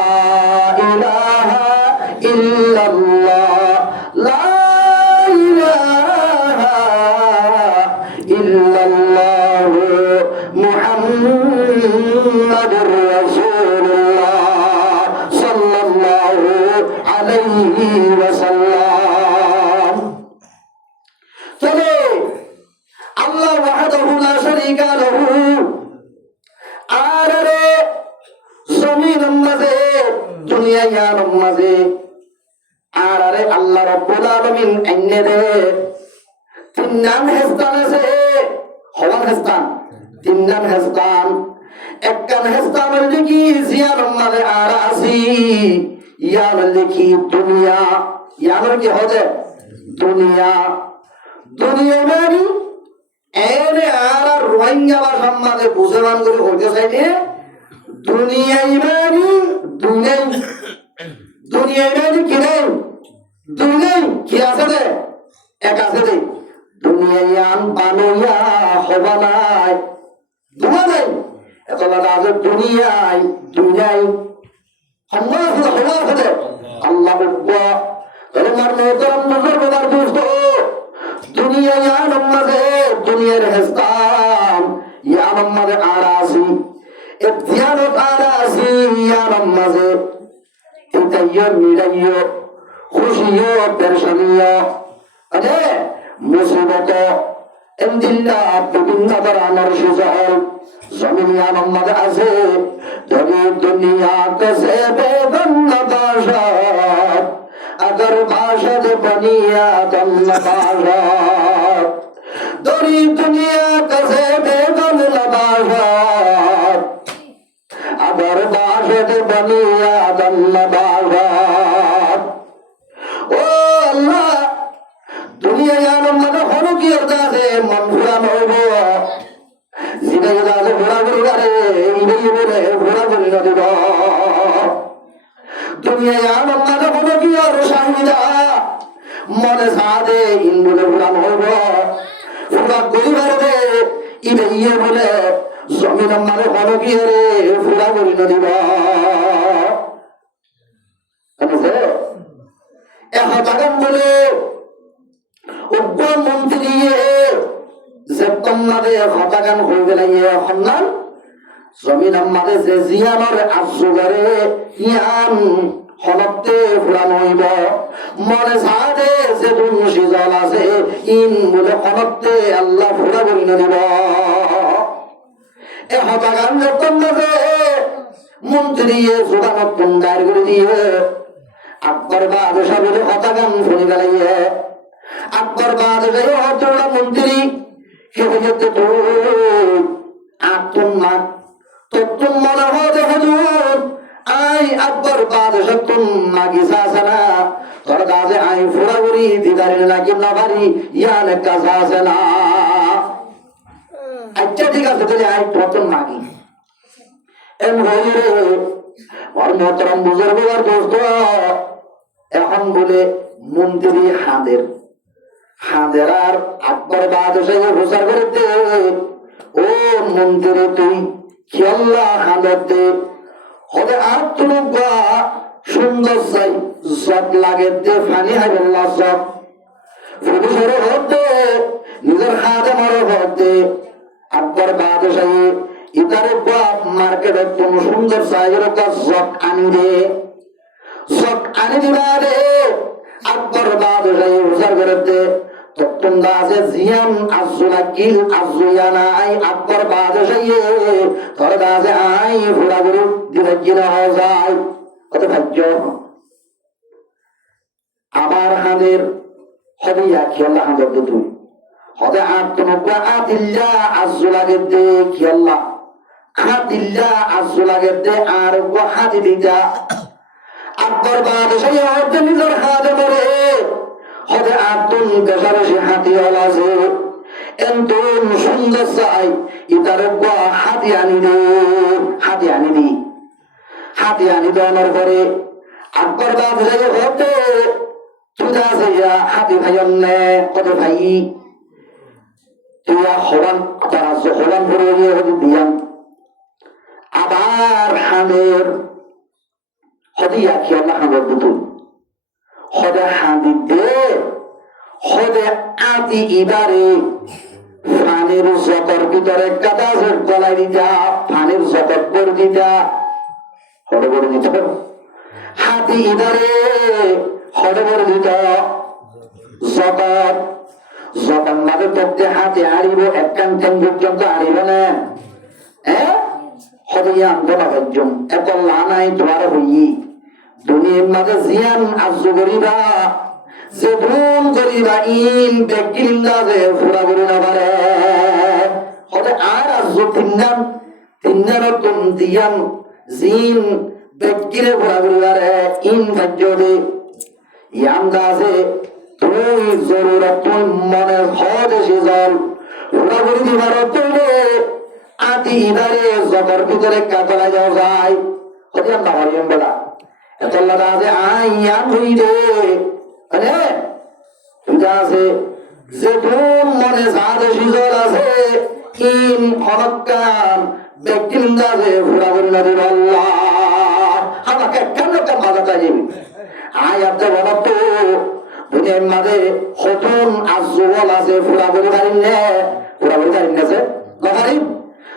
ইলাহা ইল্লাল্লাহ লা ইলাহা ইল্লাল্লাহ মুহাম্মাদুর রাসূলুল্লাহ সাল্লাল্লাহু আলাইহি রব্বুল আলামিন আইনে দে তিন নাম হেস্তান আছে হওয়ার হেস্তান তিন নাম হেস্তান একখান হেস্তান লিখি জিয়ার মাঝে আর আসি ইয়ার লিখি দুনিয়া ইয়ার কি হবে দুনিয়া দুনিয়া মানে এনে আর রোহিঙ্গা ভাষার মাঝে বুঝাবান করে হইতে চাইলে দুনিয়াই মানে দুনিয়াই দুনিয়াই মানে কি নেই দুনিয়াই কি আছে দে এক আছে দে দুনিয়াই আন বানুয়া হবা নাই দুয়া নাই এখন আছে দুনিয়াই দুনিয়াই আল্লাহ হওয়া আছে আল্লাহ আকবার তাহলে মার মোহতারাম বুজুর্গদার দোস্ত দুনিয়া ইয়ার মাঝে দুনিয়ার হেস্তান ইয়ার মাঝে আরাসি ইতিহানত আরাসি ইয়ার মাঝে ইতাইয় মিলাইয় খুশিয় পেরেশানিয় আরে মুসিবত এমদিল্লা বিভিন্ন ধরনের সুজল জমিন ইয়ার মাঝে আছে ধরি দুনিয়া কসে বেদন নবাশাত अगर बाशद बनिया दम नबाशात दरी दुनिया कसे बेगम नबाशात अगर बाशद बनिया दम नबाशात ओ अल्लाह दुनिया यानम मने होनो की अर्दा से मन पूरा होबो जिने जदा से पूरा करे इबे बोले पूरा करे दिबो दुनिया यानम मने होनो की और शाहिदा মনে সাদে ইন্দুলে পুরান হইব পুরা করি পারবে ইবে ইয়ে বলে জমিন মানে হলো কি রে পুরা করি না দিব এখন বাগান বলে উগ্র মন্ত্রী যে তোমাদের হতাগান হয়ে গেলে সন্ধান জমিন আমাদের যে জিয়ানোর আজুগারে ইয়ান হলতে ফুরান হইব মনে সাদে যে দুনসি জল আছে ইন বলে হলতে আল্লাহ ফুরা করি না দিব এ হতাগান যখন মাঝে মন্ত্রী সুগানত দায়ের করে দিয়ে আকবর বাদশাহ বলে হতাগান ফুরি গেলাইয়ে আকবর বাদশাহ হতরা মন্ত্রী সে হইতে তো আত্মন না তত্তুম মনে হতে হুজুর আই আকবর বাদশাহ তুম মাগিসা আছে না তোর কাছে আই ফুরা করি দিদারি নাকি না পারি ইয়ানে কাছে আছে না আচ্ছা ঠিক আছে তাহলে আই তত্তুম মাগি এম হইরে ওর মোহতরম বুজুর্গ আর দোস্ত এখন বলে মন্ত্রী হাঁদের আর আকবর বাদশাহ প্রচার করতে ও মন্ত্রী তুই খেয়াল্লা হাঁদের দে হলে আর তুমি সুন্দর চাই জব লাগে দে ফানি হাইবল্লা জব পুরুষের হতে নিজের হাতে মারো হতে আকবর বাদশাহ ইতারে মার্কেটে কোন সুন্দর সাইজের জব আনি দে জব আনি দিবা রে আকবর বাদশাহ প্রচার করতে তত্তুম দাসে জিয়ান আজুলা কিল আজুয়ানা আই আকবর বাদশাহ তোর দাসে আই ফুরা গুরু দিলে কিনা হয়ে যায় কত ভাগ্য আমার হাদের হবে খেয়াল্লা হাঁদের তো তুই হতে আত্মনব্বই আদিল্লা আজুলা গেদে খেয়াল্লা আদিল্লা আজুলা গেদে আর হাতি দিতা আকবর বাদশাহ হতে নিজের হাতে মরে হতে আতুন বেশাবেশি হাতি আছে এন্তন সুন্দর চাই ইতার হাতি আনি দি হাতি আনি দেওয়ার পরে আকবর বাদশাহ হতে চুদা যাইয়া হাতি ভাইয়ন নে কত ভাই তুই হবান তারা হবান ভরে হতে দিয়াম আবার হামের হদিয়া কি আল্লাহ হামের দুতুন হদে হাঁদি দে হদে আদি ইবারে পানির জগর ভিতরে কাদাজের গলায় দিতা পানির জগৎ করে দিতা হদে করে দিত হাতি ইবারে হদে করে দিত জগৎ জগৎ মাঝে তত্ত্বে হাতি আড়িব একখান টেন পর্যন্ত আড়িব না হদে আন্দোলন পর্যন্ত একল লানাই দ্বার হই দুনিয়ার মাঝে জিয়ান আজু করিবা যে ধুন করিবা ইন ব্যক্তিন্দা যে ফুরা করি না পারে হতে আর আজু তিন্নারতুন দিয়ান জিন ব্যক্তিরে ফুরা করি পারে ইন কার্যদে ইয়ান্দাজে তুই জরুরত তুই মনে হদ সিজল ফুরা করি দিবার তুলে আদি ইদারে জগর ভিতরে কাতলা যাও যায় হতে আমরা হরিয়ম বেলা এতল্লা দাজে আইয়ান হই রে আরে এটা আছে যে তুম মনে সাদে সিজল আছে ইন হরকান ব্যক্তিন্দাজে ফুরা করি না দিল আল্লাহ আমাকে কেন কেন মাথাটা যাবি আয়াতে বলো তো দুনিয়ার মাঝে হতুন আজল আছে ফুরা করি পারিন না যে পারিম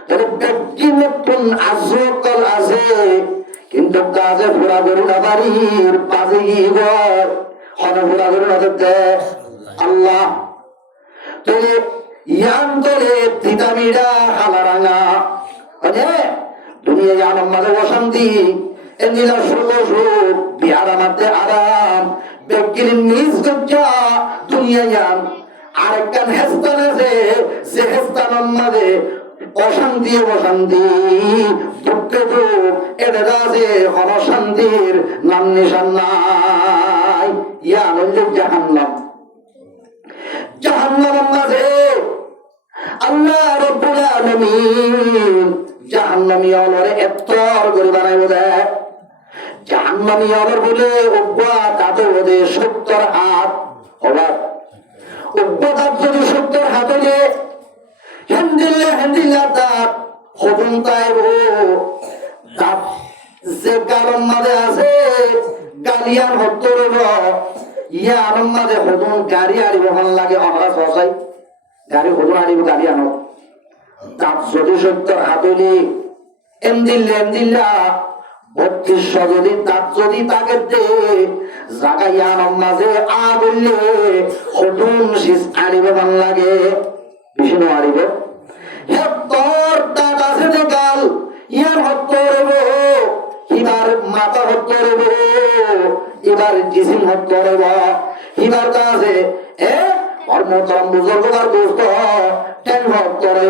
তাহলে ব্যক্তি নতুন আজল আছে কিন্তু কাজে ফুরা করি না পারির পাজে কি গয় হনে ফুরা করি না দেখতে আল্লাহ তাহলে ইয়ান তোলে তিতামিরা হালারাঙা দুনিয়া জানার মাঝে অশান্তি এদিলা ষোলো সুখ বিহার আমাদের আরাম ব্যক্তির নিজ গজ্জা দুনিয়া জান আরেকখান হেস্তান আছে যে হেস্তানের মাঝে অশান্তি দুঃখে দুঃখ এটা আছে হরশান্তির নাম নিশান নাই ইয়ান হইল জাহান্নামের মাঝে আল্লাহ রাব্বুল আলামিন জাহান্নামী অলরে এত্তর করে বানাইব দেয় জাহান্নামী অলর বলে উব্বা তাদের ওদের 70 হাত অবাক উব্বা তার যদি 70 হাত হলে হ্যান্ডিল্লা তার হবুন তাইব তার যে গালন মাঝে আছে গালিয়ান হত্য রইব ইয়া আনন্দ মাঝে হদুন গাড়ি আনিব ভাল লাগে আমরা সসাই গাড়ি হদুন আনিব গাড়ি আনো তার যদি 70 হাত হইলে এমদিল্লা 3200 যদি তার যদি তাকে দে জাগাই আনন্দ মাঝে আ বললে হদুন শীষ আনিব ভাল লাগে বিষ্ণু আনিব হে তোর তার আছে যে গাল ইয়ার হত্য রইব এবার মাথা হত্য রইব এবার জিসিম হত্য রইব এবার কাছে और मोहतरम बुजुर्गों दोस्त टेंशन करे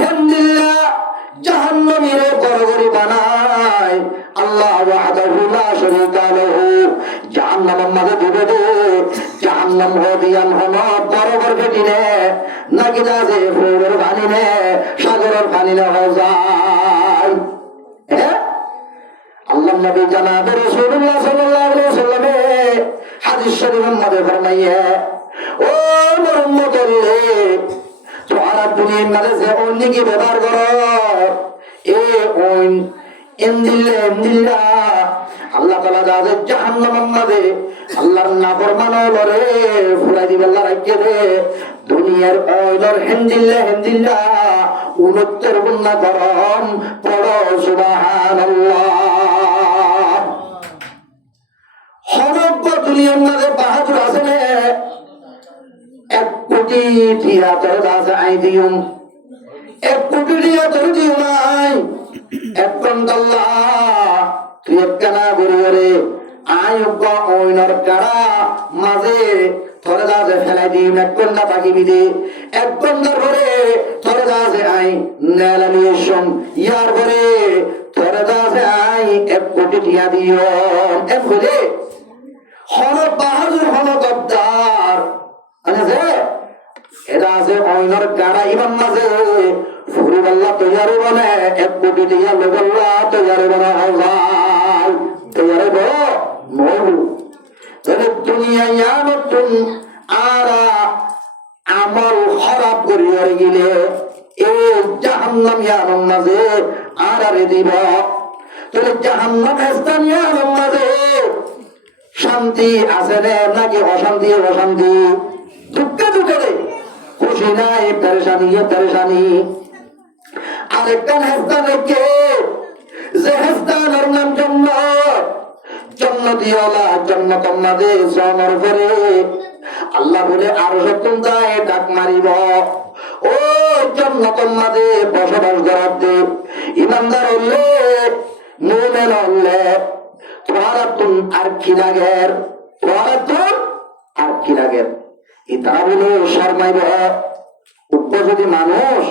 हिंदिल्ला जहन्नमी रे गरगरी बनाए अल्लाह वहदहु ला शरीका लहु जहन्नम मदे दिबे दे जहन्नम हो दियान हनो गरगर बेटिने नागिदा जे फुरेर पानिने सागरेर पानिने हो যায় আল্লাহ নবী জনাব রাসূলুল্লাহ সাল্লাল্লাহু আলাইহি ওয়াসাল্লাম হাদিস শরীফের মধ্যে ফরমাইয়ে ও মুহাম্মদ তোমরা দুনিয়ার মধ্যে যে অন্যকে ব্যবহার করো এ ওন ইনদিল্লা আল্লাহ তাআলা যাদের জাহান্নামের মধ্যে আল্লাহর নাফরমান হলরে ফুরাই দিবে আল্লাহ রাখে দে দুনিয়ার ওইলর হিন্দিল্লা 69 গুণ গরম পড়ো সুবহানাল্লাহ হরব দুনিয়ার মধ্যে বাহাদুর আছে না 1 কোটি তিয়াতর দাসে আই দিউম 1 কোটি তিয়াতর দিউ নাই একদম আল্লাহ তুই একখানা গরিবরে আয়োগ্য ওইনর কারা মাঝে তোরে দাসে ফেলাই দিউম এক ঘন্টা থাকিবি দে 1 ঘন্টার পরে তোরে দাসে আই নেলালিয়েশন ইয়ার পরে তোরে দাসে আই 1 কোটি টিয়া দিও এম বলে হন বাহাদুর হন গদ্দার আছে এটা আছে ওইনর কারা ইমাম মাঝে ফুরিবাল্লাহ তৈয়ারে বনে 1 কোটি টিয়া লোকাল্লাহ তৈয়ারে বনা হাজার তৈয়ারে বড় মহু তাহলে দুনিয়ায় নতুন আরা আমল খারাপ করিয়া গেলে এই জাহান্নাম ইয়ার মাঝে আরারে দিব তাহলে জাহান্নাম স্থান ইয়ার মাঝে শান্তি আছে নাকি অশান্তি দুঃখে খুশি নাই পেরেশানি আরেকটা হেস্তান রেখে যে হেস্তানের নাম জন্নতিওয়ালা জন্নতম মাঝে জন্মের পরে আল্লাহ বলে আরো সত্যম যায় ডাক মারিব ও জন্নতম মাঝে বসবাস করার দে ইমানদার হলে মুমিন হলে তোরা তুম আর কি লাগের তোরা তুম কি লাগে ইতারা বলে শর্মাইব উঠব যদি মানুষ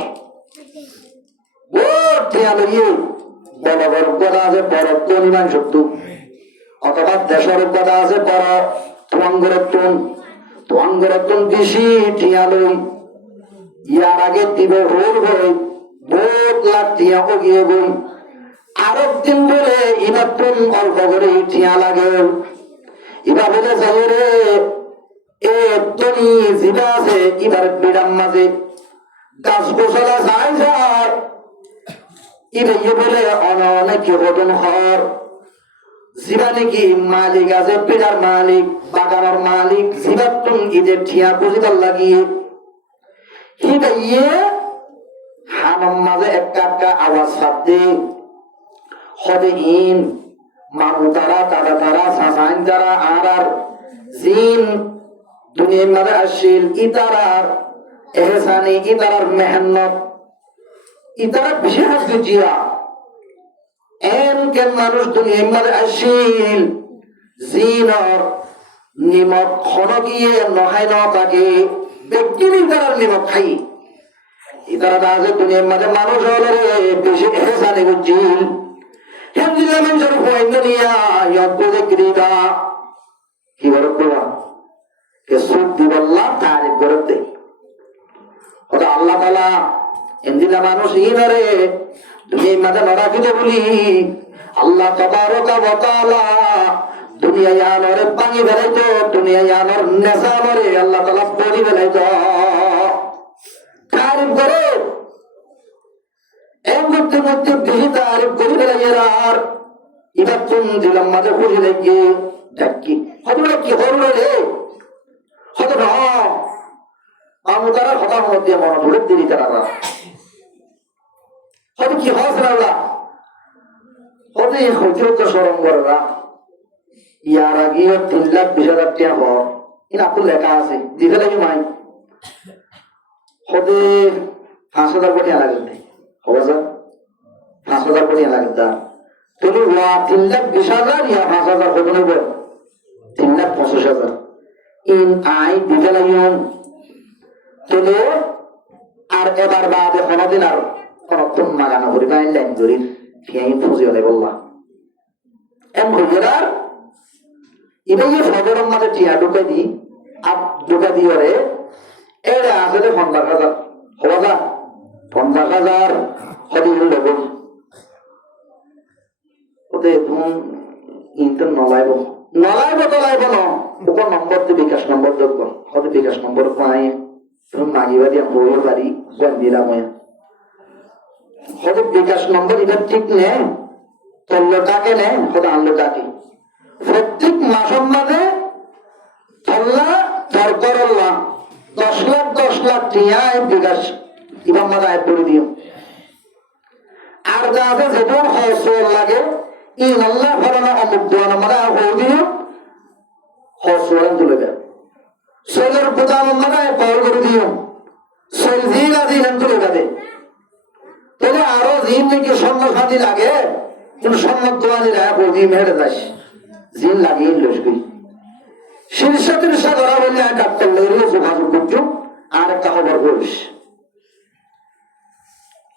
বড় কথা আছে বড় নিমান শত্রু অথবা দেশের কথা আছে বড় তোমাঙ্গরত্তন বেশি ঠিয়া লই ইয়ার আগে দিব রোল হই বহুত লাখ ঠিয়া গিয়ে গই আরো দিন বলে এবার তুম অল্প করে ঠিয়া লাগে এবার বলে যাই রে এ তনি জিবা আছে এবার বিড়াম মাঝে গাছ গোসলা যাই যায় ইয়ে বলে অনেক ঘটন হর জিবা নাকি মালিক আছে পিঠার মালিক বাগানের মালিক জিবার তুম ঈদের ঠিয়া বুঝিবার লাগিয়ে হিবাইয়ে হানম মাঝে একটা আওয়াজ সাথে হদে ইন মানু তারা তারা সাসাইন তারা আর জিন দুনিয়ার মাঝে আসিল ইতারার এহসানি ইতারার মেহনত ইতারা বিশেষ জিয়া এন কেন মানুষ দুনিয়ার মাঝে আসিল জিনর নিমক খন গিয়ে নহাই ন থাকে ব্যক্তি ইতারার নিমক খাই ইতারা আছে দুনিয়ার মাঝে মানুষ হলে বেশি এহসানি বুঝিল হেমদিল্লা মানুষের পয়েন্ট নিয়া ইয়দ্বুদে ক্রীড়া কি বরক বাবা কে সুখ দিবল্লা তারিফ করতে ওটা আল্লাহ তাআলা এমদিল্লা মানুষ ইনারে দুনিয়ার মাঝে নরাকিত বলি আল্লাহ তাবারকা ওয়া তাআলা দুনিয়া ইয়ানরে পানি বেলাইতো দুনিয়া ইয়ানর নেশা মরে আল্লাহ তাআলা বলি বেলাইতো তারিফ করে এক মুহূর্তের মধ্যে বেশি তারিফ করে বেলাইয়ার এবার তুম দিলাম মাঝে খুশি লাগে ডাকি হয়তো কি হরুন রে হয়তো না আমি তারা হতার মধ্যে মনে ধরে দিলি তারা হয়তো কি হস না হতে হইতে স্মরণ করা ইয়ার আগে 3,20,000 টাকা হর ইন আপনার লেখা আছে দিতে লাগে মাই হতে 5,000 কোটি লাগবে হওয়া যা 5,000 কোটি লাগবে তার তুমি 3,20,000 ইয়া 5,000 কত নেব 3,25,000 ইন আই দিতে লাগিন তবে আর এবার বাদে কোনদিন আর কোনক্ষণ মাগানো করি না লাইন ধরি ফিয়াই ফুজি হলে বললাম এম হইয়ার এবার সদরের মাঝে টিয়া ঢুকে দি আর ঢুকে দিয়ে রে এরা আসলে 50,000 হওয়া যা 50,000 হদি লোক ওতে তুমি ইন্টার নলাইব তো লাইব না ওপর নম্বর দিয়ে বিকাশ নম্বর যোগ্য হতে বিকাশ নম্বর পাই তুমি মাগিবা দিয়া হইও পারি দিলাম হতে বিকাশ নম্বর এটা ঠিক নে তল্ল টাকে নে হতে আনলো টাকে প্রত্যেক মাসের মাঝে তল্লা দরকারল্লা 10 লাখ টিয়া বিকাশ ইমাম মাঝে আয় করে দিও আর যা আছে যেটা হসর লাগে ইন আল্লাহ ফলানা অমুক দোয়ানা মানে হয়ে দিও হসরান তুলে দেন শৈলের প্রধান মানে কল করে দিও শৈল দিন আদিন তুলে দেবে তাহলে আরো জিন নাকি স্বর্ণ খাদি লাগে কিন্তু স্বর্ণ দোয়ানি লাগে বৌদি মেরে যাস জিন লাগিয়ে লসবি শীর্ষা তিরসা ধরা বললে ডাক্তার লইলে যোগাযোগ করছো আর একটা খবর করিস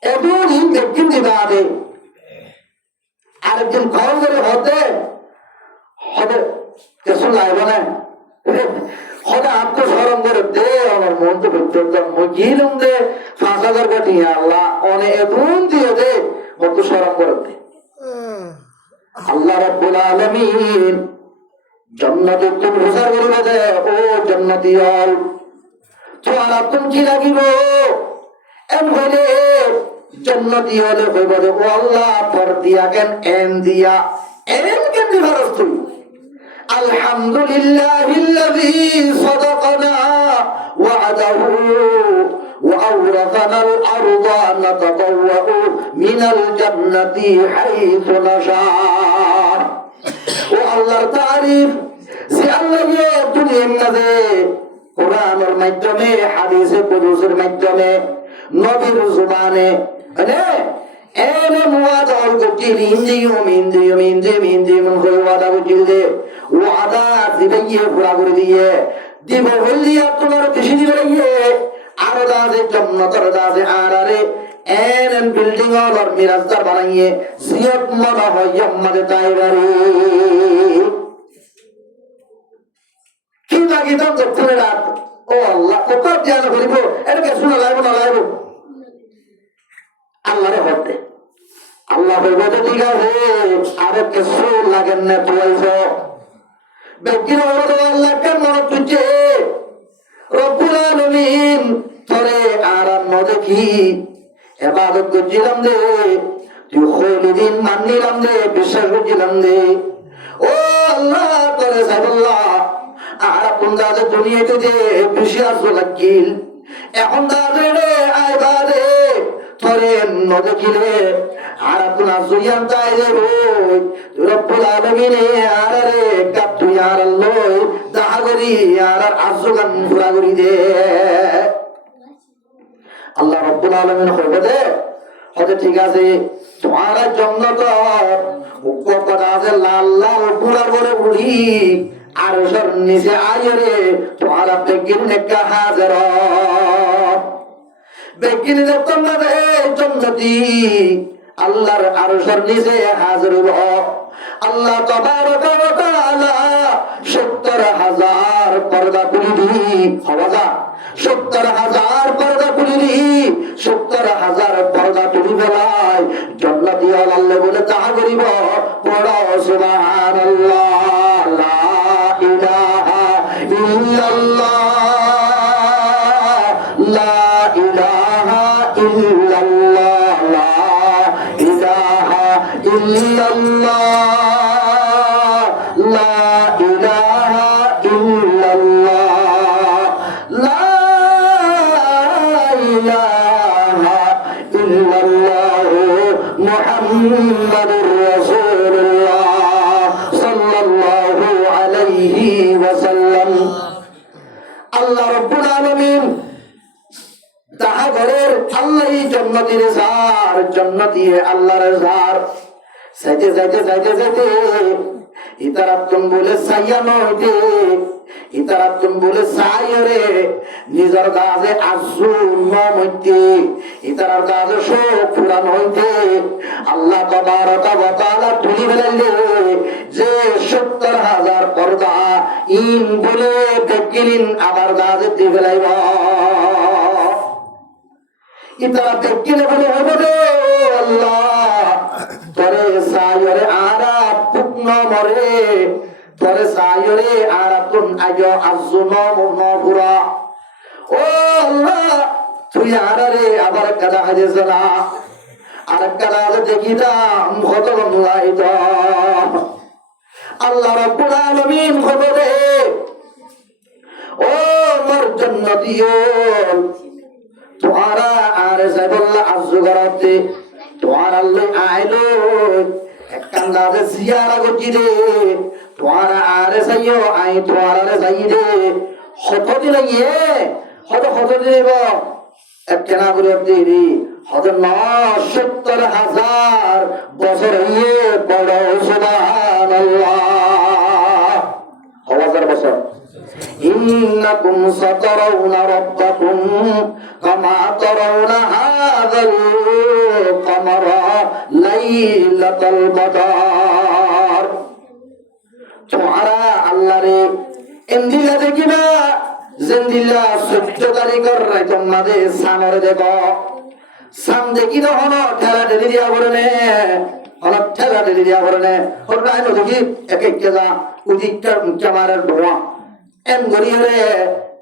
এমন ব্যক্তি দিবা আগে আরেকদিন কল করে হতে হবে কিছু লাগবে না হতে আত্মস্মরণ করে দে আমার মন তো গিলুম দে 5,000 কোটি আল্লাহ অনেক এমন দিয়ে দে আত্মস্মরণ করে দে আল্লাহ রাব্বুল আলামিন জান্নাতে তুমি প্রচার করিবে দে ও জান্নাতি হল তোমার তুমি কি লাগিব এম হলে জান্নাতি হলে কইব দে ও আল্লাহ পর দিয়া কেন এন দিয়া এন কেন দিবারস তুই আলহামদুলিল্লাহিল্লাযী সাদাকানা ওয়া'দাহু وأورثنا الأرض نتبوأ من الجنة حيث نشاء والله تعريف যে আল্লাহকে দুনিয়ার মাঝে কোরআনের মাধ্যমে হাদিসে কুদসের মাধ্যমে নবীর জবানে এনে ওয়াদা করছিল ইন্দিয়ম মন করে ওয়াদা করছিল যে ওয়াদা দিবে পুরা করে দিয়ে দিব হইলিয়া তোমার বেশি দিবে গিয়ে আরো দাজে জন্নতর দাজে আরারে এন বিল্ডিং আর মিরাজদার বানাইয়ে জিয়ত মনা হইয়া আমাদের তাইবারে কি লাগি তো করতে রাত ও আল্লাহ কত জ্ঞান করিব এটাকে শোনা লাগবে না লাগবে আল্লাহরে হতে আল্লাহ বলবো তো ঠিক আছে আরো কিছু লাগেন না তুইছ ব্যক্তির আল্লাহ কেন তুঝে রব্বুল আলামিন তোরে আরাম দেখি ইবাদত করছিলাম দে তুই খলিদিন মানিলাম দে বিশ্বাস করছিলাম দে ও আল্লাহ তোরে সাইবুল্লাহ আর কোন দাদা দুনিয়াতে যে বিশ্বাস লাগিল এখন দাদা রে আইবারে তোরে ন দেখিলে আর কোন জুয়ান তাই রে রব্বুল আলামিন আর রে কাতু ইয়ার আল্লাহ দাগরি আর আজগান পুরা করি দে আল্লাহ রব্বুল আলামিন কইবে দে হতে ঠিক আছে তোমার জান্নাত উপকটা আছে লাল লাল পুরা করে উড়ি আর সর নিচে আইরে তোমার বেগিন নেকা হাজার বেগিন তোমরা রে জান্নাতি আল্লাহর আরশের নিচে হাজির হব আল্লাহ তাবারক ওয়া তাআলা ৭০,০০০ পর্দা খুলি হওয়া ৭০,০০০ পর্দা খুলি ৭০,০০০ পর্দা তুলি বেলায় জান্নাতি আল্লাহ বলে তাহা করিব পড় সুবহানাল্লাহ লা ইলাহা ইল্লাল্লাহ লা ইলাহা ইল্লাল্লাহ লা ইলাহা ইল্লাল্লাহ লা ইলাহা ইল্লাল্লাহ লা ইলাহা ইল্লাল্লাহ মুহাম্মাদুর রাসূলুল্লাহ সাল্লাল্লাহু আলাইহি ওয়াসাল্লাম আল্লাহ রাব্বুল আলামিন তাহা ঘরের আল্লাহই জান্নাতের জার জান্নাতি আল্লাহর জার সাইতে সাইতে সাইতে সাইতে ইতারাতুন বলে সাইয়া নইতে ইতারাতুন বলে সাইরে নিজের কাজে আজুন নমইতে ইতারার কাজে শোক পুরান হইতে আল্লাহ তাবারক ওয়া তাআলা তুলি ফেললে যে ৭০,০০০ পর্দা ইন বলে দেখিলেন আবার কাজে দিয়ে ফেলাইবা ইতারা দেখিলে বলে হবে রে আল্লাহ তোরে সায়রে আরা পুগ্ন মরে তোরে সায়রে আরা তুন আজো আজুন নপুরা ও আল্লাহ তুই আরে আবার কাদা হাজে জলা আর কাদা দেখিতাম কত লাইত আল্লাহ রাব্বুল আলামিন খবরে ও মোর জান্নাতিও তোরা আর সাইবুল্লাহ আজু করতে তোর আল্লাহ আইলো একখান জিয়ারা করছি রে তোরা আর সাইও আই তোর আর সাই রে হত দিলে গিয়ে হত দিব একখানা করে দিবি হত ৭০,০০০ বছর হইয়ে বড় সুবহানাল্লাহ ১০০০ বছর إنكم سترون ربكم كما ترون هذا القمر ليلة البدر তোমারা আল্লাহরে এন্দিলা দেখিবা জেন্দিলা ১৪ তারিখের রাত মাঝে সামরে দেব সাম দেখি না হন ঠেলা ঠেলি দিয়া বলে হন ঠেলা ঠেলি দিয়া বলে হন আইনো দেখি এক এক কেজা উদিকটা ক্যামেরার ধোঁয়া এন গরিয়রে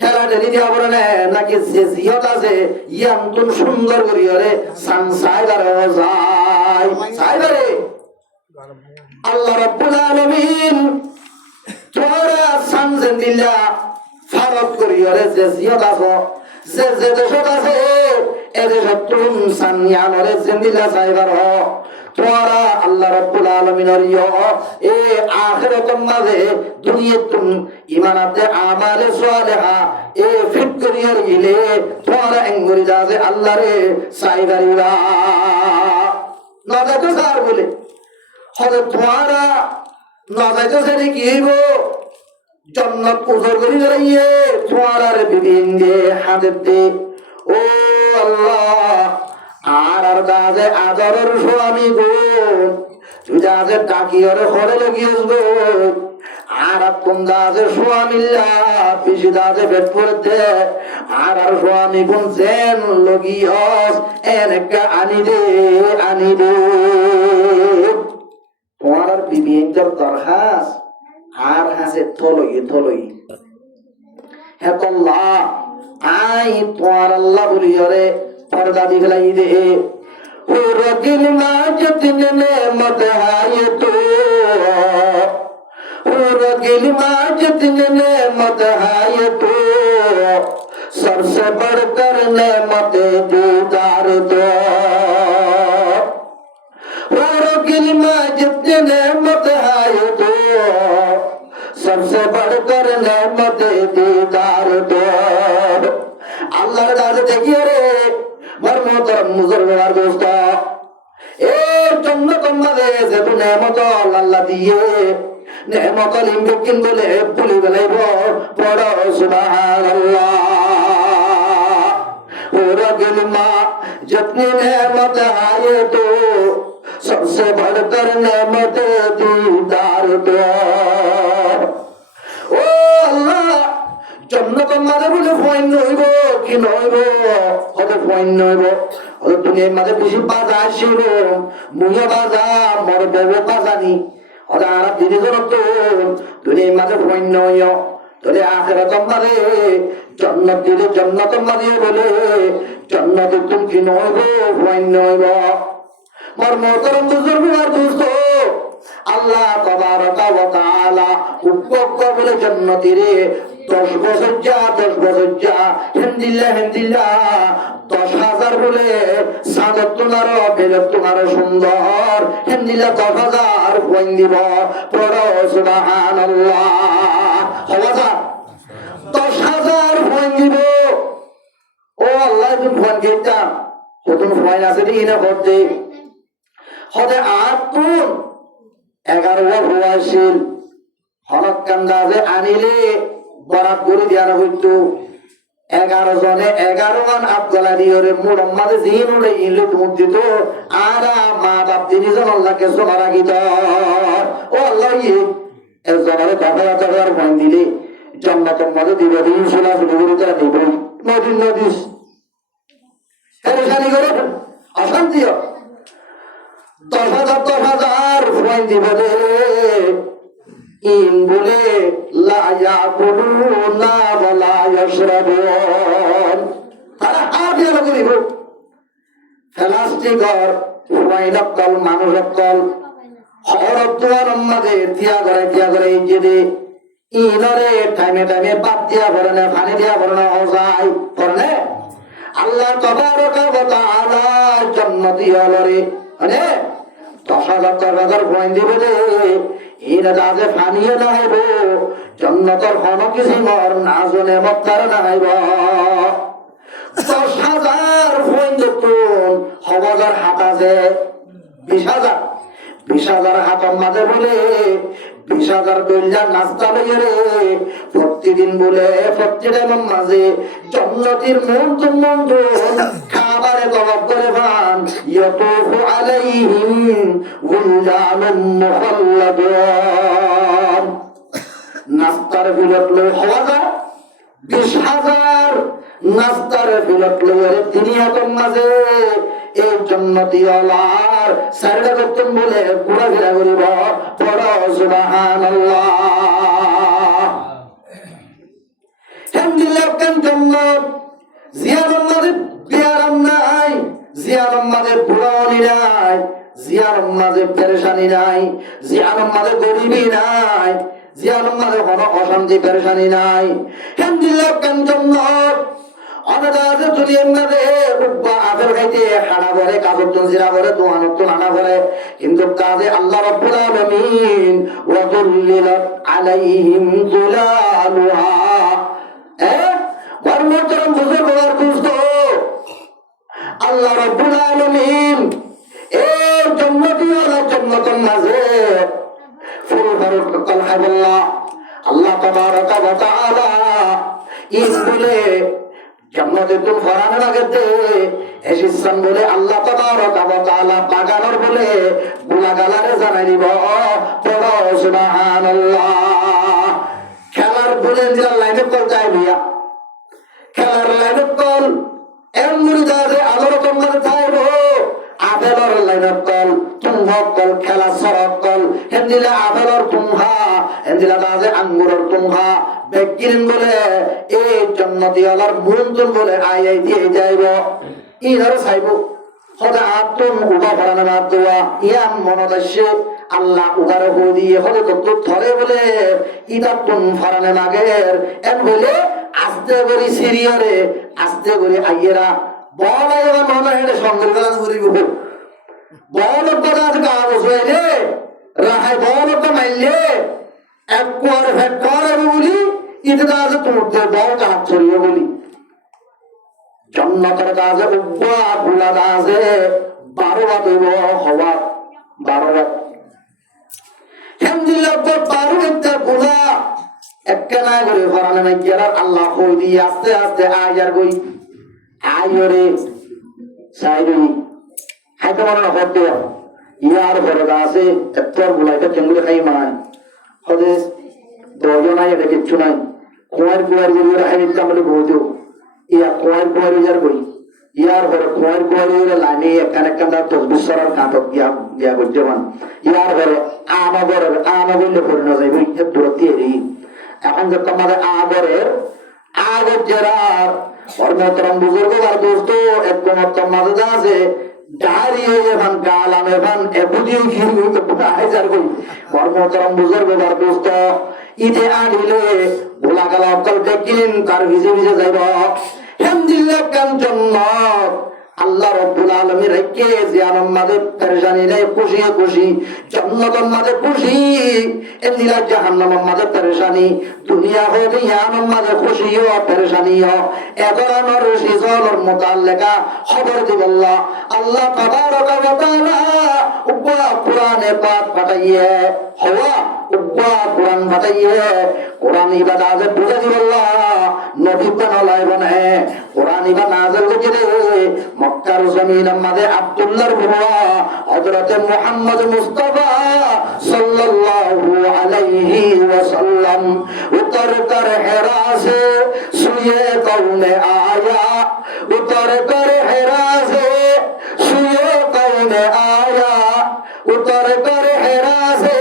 ঠেলা ঠেলি দিয়া বলে নাকি যে জিয়ত আছে ইয়ান তুন সুন্দর গরিয়রে সান সাইবার যায় সাইবারে আল্লাহ রাব্বুল আলামিন তোরা সান জেন্দিলা ফারত করিয়রে যে জিয়ত আছে যে দেশত আছে এদেশত তুন সান ইয়ানরে জেন্দিলা সাইবার তোরা আল্লাহ রাব্বুল আলামিনের এ আখিরাতের মাঝে দুনিয়াতুন ঈমানাতে আমালে সালেহা এ ফিট করিয়ার গিলে তোরা এঙ্গরি যাবে আল্লাহরে সাইবারিরা নজাতে স্যার বলে হলে তোরা নজাতে সেটি কি হইব জন্নত উজর করি দাঁড়িয়ে তোমার আর বিবিন দিয়ে হাতের দে ও আল্লাহ আর দাজে আদরের স্বামী গো তুই দাজে ডাকিয়র ঘরে লগিয়েছ গো আর কোন দাজে স্বামীল্লা পিসি দাজে বেট করতে আর স্বামী কোন জেন লগিয়স এনেকা আনি দে তোমার আর বিবিন দরখাস আর হাসে থলই হে আল্লাহ আই তোমার আল্লাহ বলিয়রে পর্দা দিলাই দে হুরগিল মাজত নেমত হায় তো হুরগিল মাজত নেমত হায় তো सबसे बढ़कर नेमत दीदार दो হুরগিল মাজত নেমत हाय तो सबसे बढ़कर नेमत दीदार दो আল্লাহর কাছে দেখিয়ে রে মরমতরম মুজরমার দোস্ত এ জন্নত মাঝে যে তো নেমত আল্লাহ দিয়ে নেমত লিম্বিকিন বলে ভুলি গেলাইব পড় সুবহানাল্লাহ হুরগিল মা जितनी नेमत आए तो सबसे बढ़कर नेमत दीदार दो ও আল্লাহ জন্নত মাঝে বলে ফয়েন নইব কি নইব কত ফয়েন নইব কত তুমি মাঝে বেশি বাজা আসিল মুহে বাজা মর বউ বাজানি ওরা আর দিদি জনত তুমি মাঝে ফয়েন নইয় তোরে আখিরাত মাঝে জন্নত দিলে জন্নত মাঝে বলে জন্নত তুমি কি নইব ফয়েন নইব মর মোহতরম বুজুর্গ আর দোস্ত আল্লাহ তাবারাকা ওয়া তাআলা উপভোগ করে জান্নাতিরে 10 বছর যা হিন্দিল্লাহ 10,000 বলে সাদত তোমার বেলত তোমার সুন্দর হিন্দিল্লাহ 10,000 কইন দিব পড়ো সুবহানাল্লাহ হওয়া 10,000 কইন দিব ও আল্লাহ তুমি ফোন কেটা কতন ফোন আছে দি না করতে হদে আতুন 11 বয়সীল হলক কান্দাজে আনিলে বরাত করে দেওয়া হইতো 11 জনে 11 মান আব্দুল্লাহ দিওরে মুহাম্মদ জিনুলে ইলে দুধ দিত আর মা বাপ তিনজন আল্লাহকে সোনারা গিত ও আল্লাহ এর জমানে টাকা ফোন দিলে জান্নাতের মধ্যে দিবে দিন সোনা সুবিধা তারা নিব নদীস পরেশানি করে অশান্তি 10,000 ফোন দিবে ইন বলে লা ইয়াকুলুনা ওয়া লা ইয়াশরাবুন তারা আবিয়া করিব প্লাস্টিকর ওয়াইনকল মানুষকল হরতুয়ার মাঝে তিয়া করে এই যে ইনরে টাইমে বাদ দিয়া ভরে না পানি দিয়া ভরে না হজাই ভরে আল্লাহ তাবারাকা ওয়া তাআলা জান্নাতি হলরে মানে 10,000 ফোন দিবে রে ইনা দাজে পানিও না হইব জান্নাতের কোন কিছু মর না জনে মক্কার না হইব 10,000 ফোন দিতুন হবাজার হাত আছে 20,000 হাতের মাঝে বলে 20,000 দইলা নাস্তা লইয়ে রে প্রতিদিন বলে প্রতিদিন মাঝে জান্নাতের মন খাবারে তলব করে পান ইয়াতুফু আলাইহিম গুলজানুম মুখাল্লাদুন নাস্তার বিলত লই হওয়া যায় 20,000 নাস্তার বিলত লই দুনিয়ার মাঝে এই জান্নাতি আলার সারদা করতেন বলে ঘোরাফেরা করিব পড়ো সুবহানাল্লাহ আলহামদুলিল্লাহ কান জান্নাত জিয়ারত মাঝে বিয়ারাম নাই জিয়ারত মাঝে বুড়ানি নাই জিয়ারত মাঝে পেরেশানি নাই জিয়ারত মাঝে গরিবি নাই জিয়ারত মাঝে কোনো অশান্তি পেরেশানি নাই আলহামদুলিল্লাহ কান জান্নাত অনাদাজে দুনিয়ার মাঝে উব্বা আফের খাইতে হাড়া ভরে কাজত্তন জিরা ভরে দোয়ানত্তন আনা ভরে কিন্তু কাজে আল্লাহ রাব্বুল আলামিন ওয়া যুল্লিলাত আলাইহিম যুলালুহা বর্মতরম বুঝে বলার বুঝত আল্লাহ রাব্বুল আলামিন এই জান্নাতি ওয়ালা জান্নাতের মাঝে ফুল ফারুক তালহা বললা আল্লাহ তাবারাকা ওয়া তাআলা ইস বলে জান্নাতে তো ফরান লাগতে এসিসান বলে আল্লাহ তাবারাকা ওয়া তাআলা বাগানের বলে গুলাগালারে জানাই দিব পড়ো সুবহানাল্লাহ। খেলার বলে দিলা লাইনে কল চাই বিয়া খেলার লাইনে কল এর মুরিদা যে আলোর তোমার চাইব আবেলর লাইনে কল তুমহ কল খেলা সরক কল হেন্দিলা আবেলর তুমহা হেন্দিলা দাজে আঙ্গুরর তুমহা বেকিরিন বলে এই জান্নাতি আলার মুনতুল বলে আই দিয়ে যাইব ইনারে চাইব হদা আতুন উবা ফরানা মাতুয়া ইয়াম মনদাসে আল্লাহ উগারে হদিয়ে হদে তো ধরে বলে ইদাতুন ফরানে লাগের এন বলে আস্তে করে সিরিয়ারে আস্তে করে আইয়েরা বল আইবা মনে হেডে সঙ্গের গান করিব বল কথা কাগজ হইলে রাহাই বল তো মাইলে এক কোয়ার ফেট করে বলি ইদা আছে তুমতে বল কাজ ছড়িয়ে বলি জান্নাতের কাজে উব্বা গুলা কাজে 12 বার দেব হওয়া 12 বার আলহামদুলিল্লাহ 12 একটা গুলা একখানা করে ফরানে না গিয়ার আল্লাহ হইদি আস্তে আস্তে আয়ার গই আয়রে সাইরি হাইতো মনে না হতে ইয়ার ঘরে আছে এত্তর গুলাইটা জঙ্গলে খাই মায় হদে দজন নাই এটা কিচ্ছু নাই কোয়ার কোয়ার গিয়ে হাইতে আমলে বইতো ইয়া কোয়ার কোয়ার ইয়ার গই ইয়ার ঘরে কোয়ার কোয়ার ইরে লাইনে একখানা একখানা 10 বছরের কাটক গিয়া করতে মান ইয়ার ঘরে আমাগরে করে না যাইব এত দূরতে এরি এখন যে তোমাদের আগর জেরার और मोहतरम बुजुर्ग और दोस्तों एक को তোমাদের আছে দাঁড়িয়ে এখান গালাম এখান এপুদিও ঘিরু তো পুরাই যার কই और मोहतरम बुजुर्ग और दोस्तों ইদে আনিলে ভোলা গেল অকল দেখিন তার ভিজে ভিজে যাইব আলহামদুলিল্লাহ কাম জান্নাত আল্লাহ রাব্বুল আলামিন রাখে জিয়ানম মাদে পেরেশানি নাই খুশি খুশি জান্নাতম মাদে খুশি এন্দিলা জাহান্নাম মাদে পেরেশানি দুনিয়া হো জাহান্নাম মাদে খুশি ও পেরেশানি ও এদরানোর সিজনের মুতাল্লিকা খবর দিব আল্লাহ তাবারাকা ওয়া তাআলা উবা কুরআনে পাক পাঠাইয়ে হওয়া উবা কুরআন পাঠাইয়ে কুরআন ইবাদতে বুঝা দিব নবী বানালাই বনে কুরআন ইবাদত নাযিল করে মক্কার জমিনের মধ্যে আব্দুল্লাহর বাবা হযরত মুহাম্মদ মুস্তাফা সাল্লাল্লাহু আলাইহি ওয়াসাল্লাম উতর কর হেরা সে সুয়ে কওনে আয়া উতর কর হেরা সে সুয়ে কওনে আয়া উতর কর হেরা সে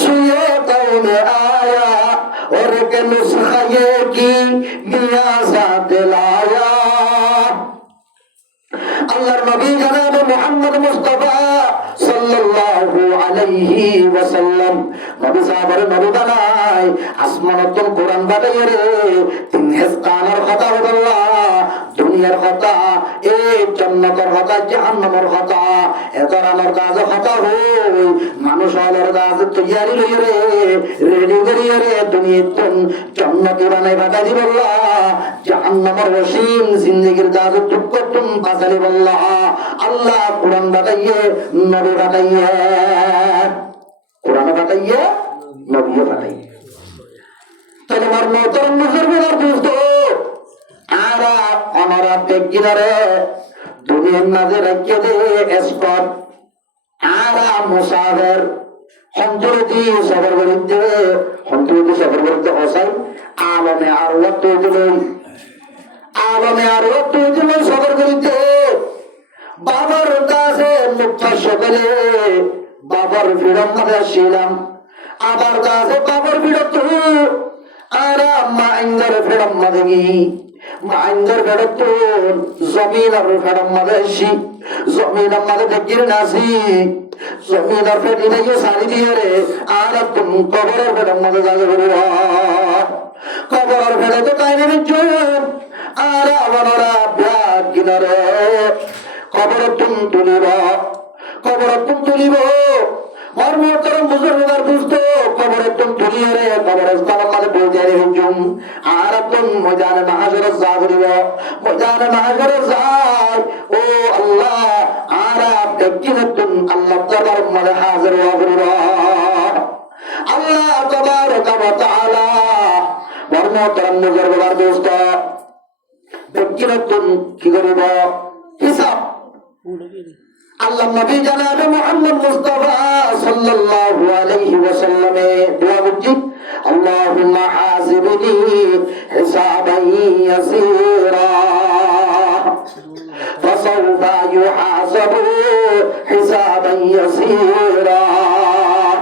সুয়ে কওনে আয়া और के नुस्खे की मियां साथ लाया আল্লাহর নবী জনাব মুহাম্মদ মুস্তাফা সাল্লাল্লাহু আলাইহি ওয়াসাল্লাম নবী সাহাবার নবী বানাই আসমানতন কোরআন বানাই রে তিন হেসকানের কথা বললা দুনিয়ার কথা এই জান্নাতের কথা জাহান্নামের কথা এতরানোর কাজ কথা হই মানুষ হলার কাজ তৈয়ারি লই রে রেডি করি রে দুনিয়াতন জান্নাত বানাই বানাই বললা জাহান্নামের ওসিম জিন্দেগীর কাজ দুঃখতন বাজালি বললা আল্লাহ কুরআন বানাইয়ে নবী বানাইয়ে কুরআন বানাইয়ে নবী বানাইয়ে তাহলে আমার মোহতরম মুসলমানের দোস্ত আরা আমরা বেগিনারে দুনিয়ার মাঝে রেখে দে এসপট আরা মুসাফির হন্তরতি সফর করিতে হন্তরতি সফর করতে হসাই আলমে আর ওয়াক্ত দিলেন আলমে আর ওয়াক্ত দিলেন সফর করিতে বাবার কাছে মুক্তা সকালে বাবার ফিরম মাঝে আসছিলাম আবার কাছে বাবার ফিরত আর মা ইন্দার ফিরম মাঝে গিয়ে মাইন্দার বেড়ত জমিনার ফেরম মাঝে আসি জমিনার মাঝে দেখির নাসি জমিনার ফেটি নাই সারি দিয়ে রে আর তুম কবরের ফেরম মাঝে যাবে কবরের ফেলে তো তাই নেবে আর আমারা ব্যাগ কিনারে কবর তুম তুলিব কবর তুম তুলিব और मोहतरम बुजुर्गदार दोस्तों कब्र तुम तुलिए रे कब्रिस्तान माने पहुंचे रे हुजूम आर तुम मैदान महशर जागरियो मैदान महशर जाय ओ अल्लाह आरा बेकिनतुन अल्लाह दरबार माने हाजिर व गरिबा अल्लाह तबारक व तआला মহতরম মুজরবার দোস্ত ব্যক্তিরত্ব কি করিব হিসাব আল্লাহ নবী জনাবে মুহাম্মদ মুস্তাফা সাল্লাল্লাহু আলাইহি ওয়াসাল্লামে দোয়া করছি আল্লাহুম্মা হাসিবনি হিসাবান ইয়াসীরা ফাসাউফা ইউহাসাবু হিসাবান ইয়াসীরা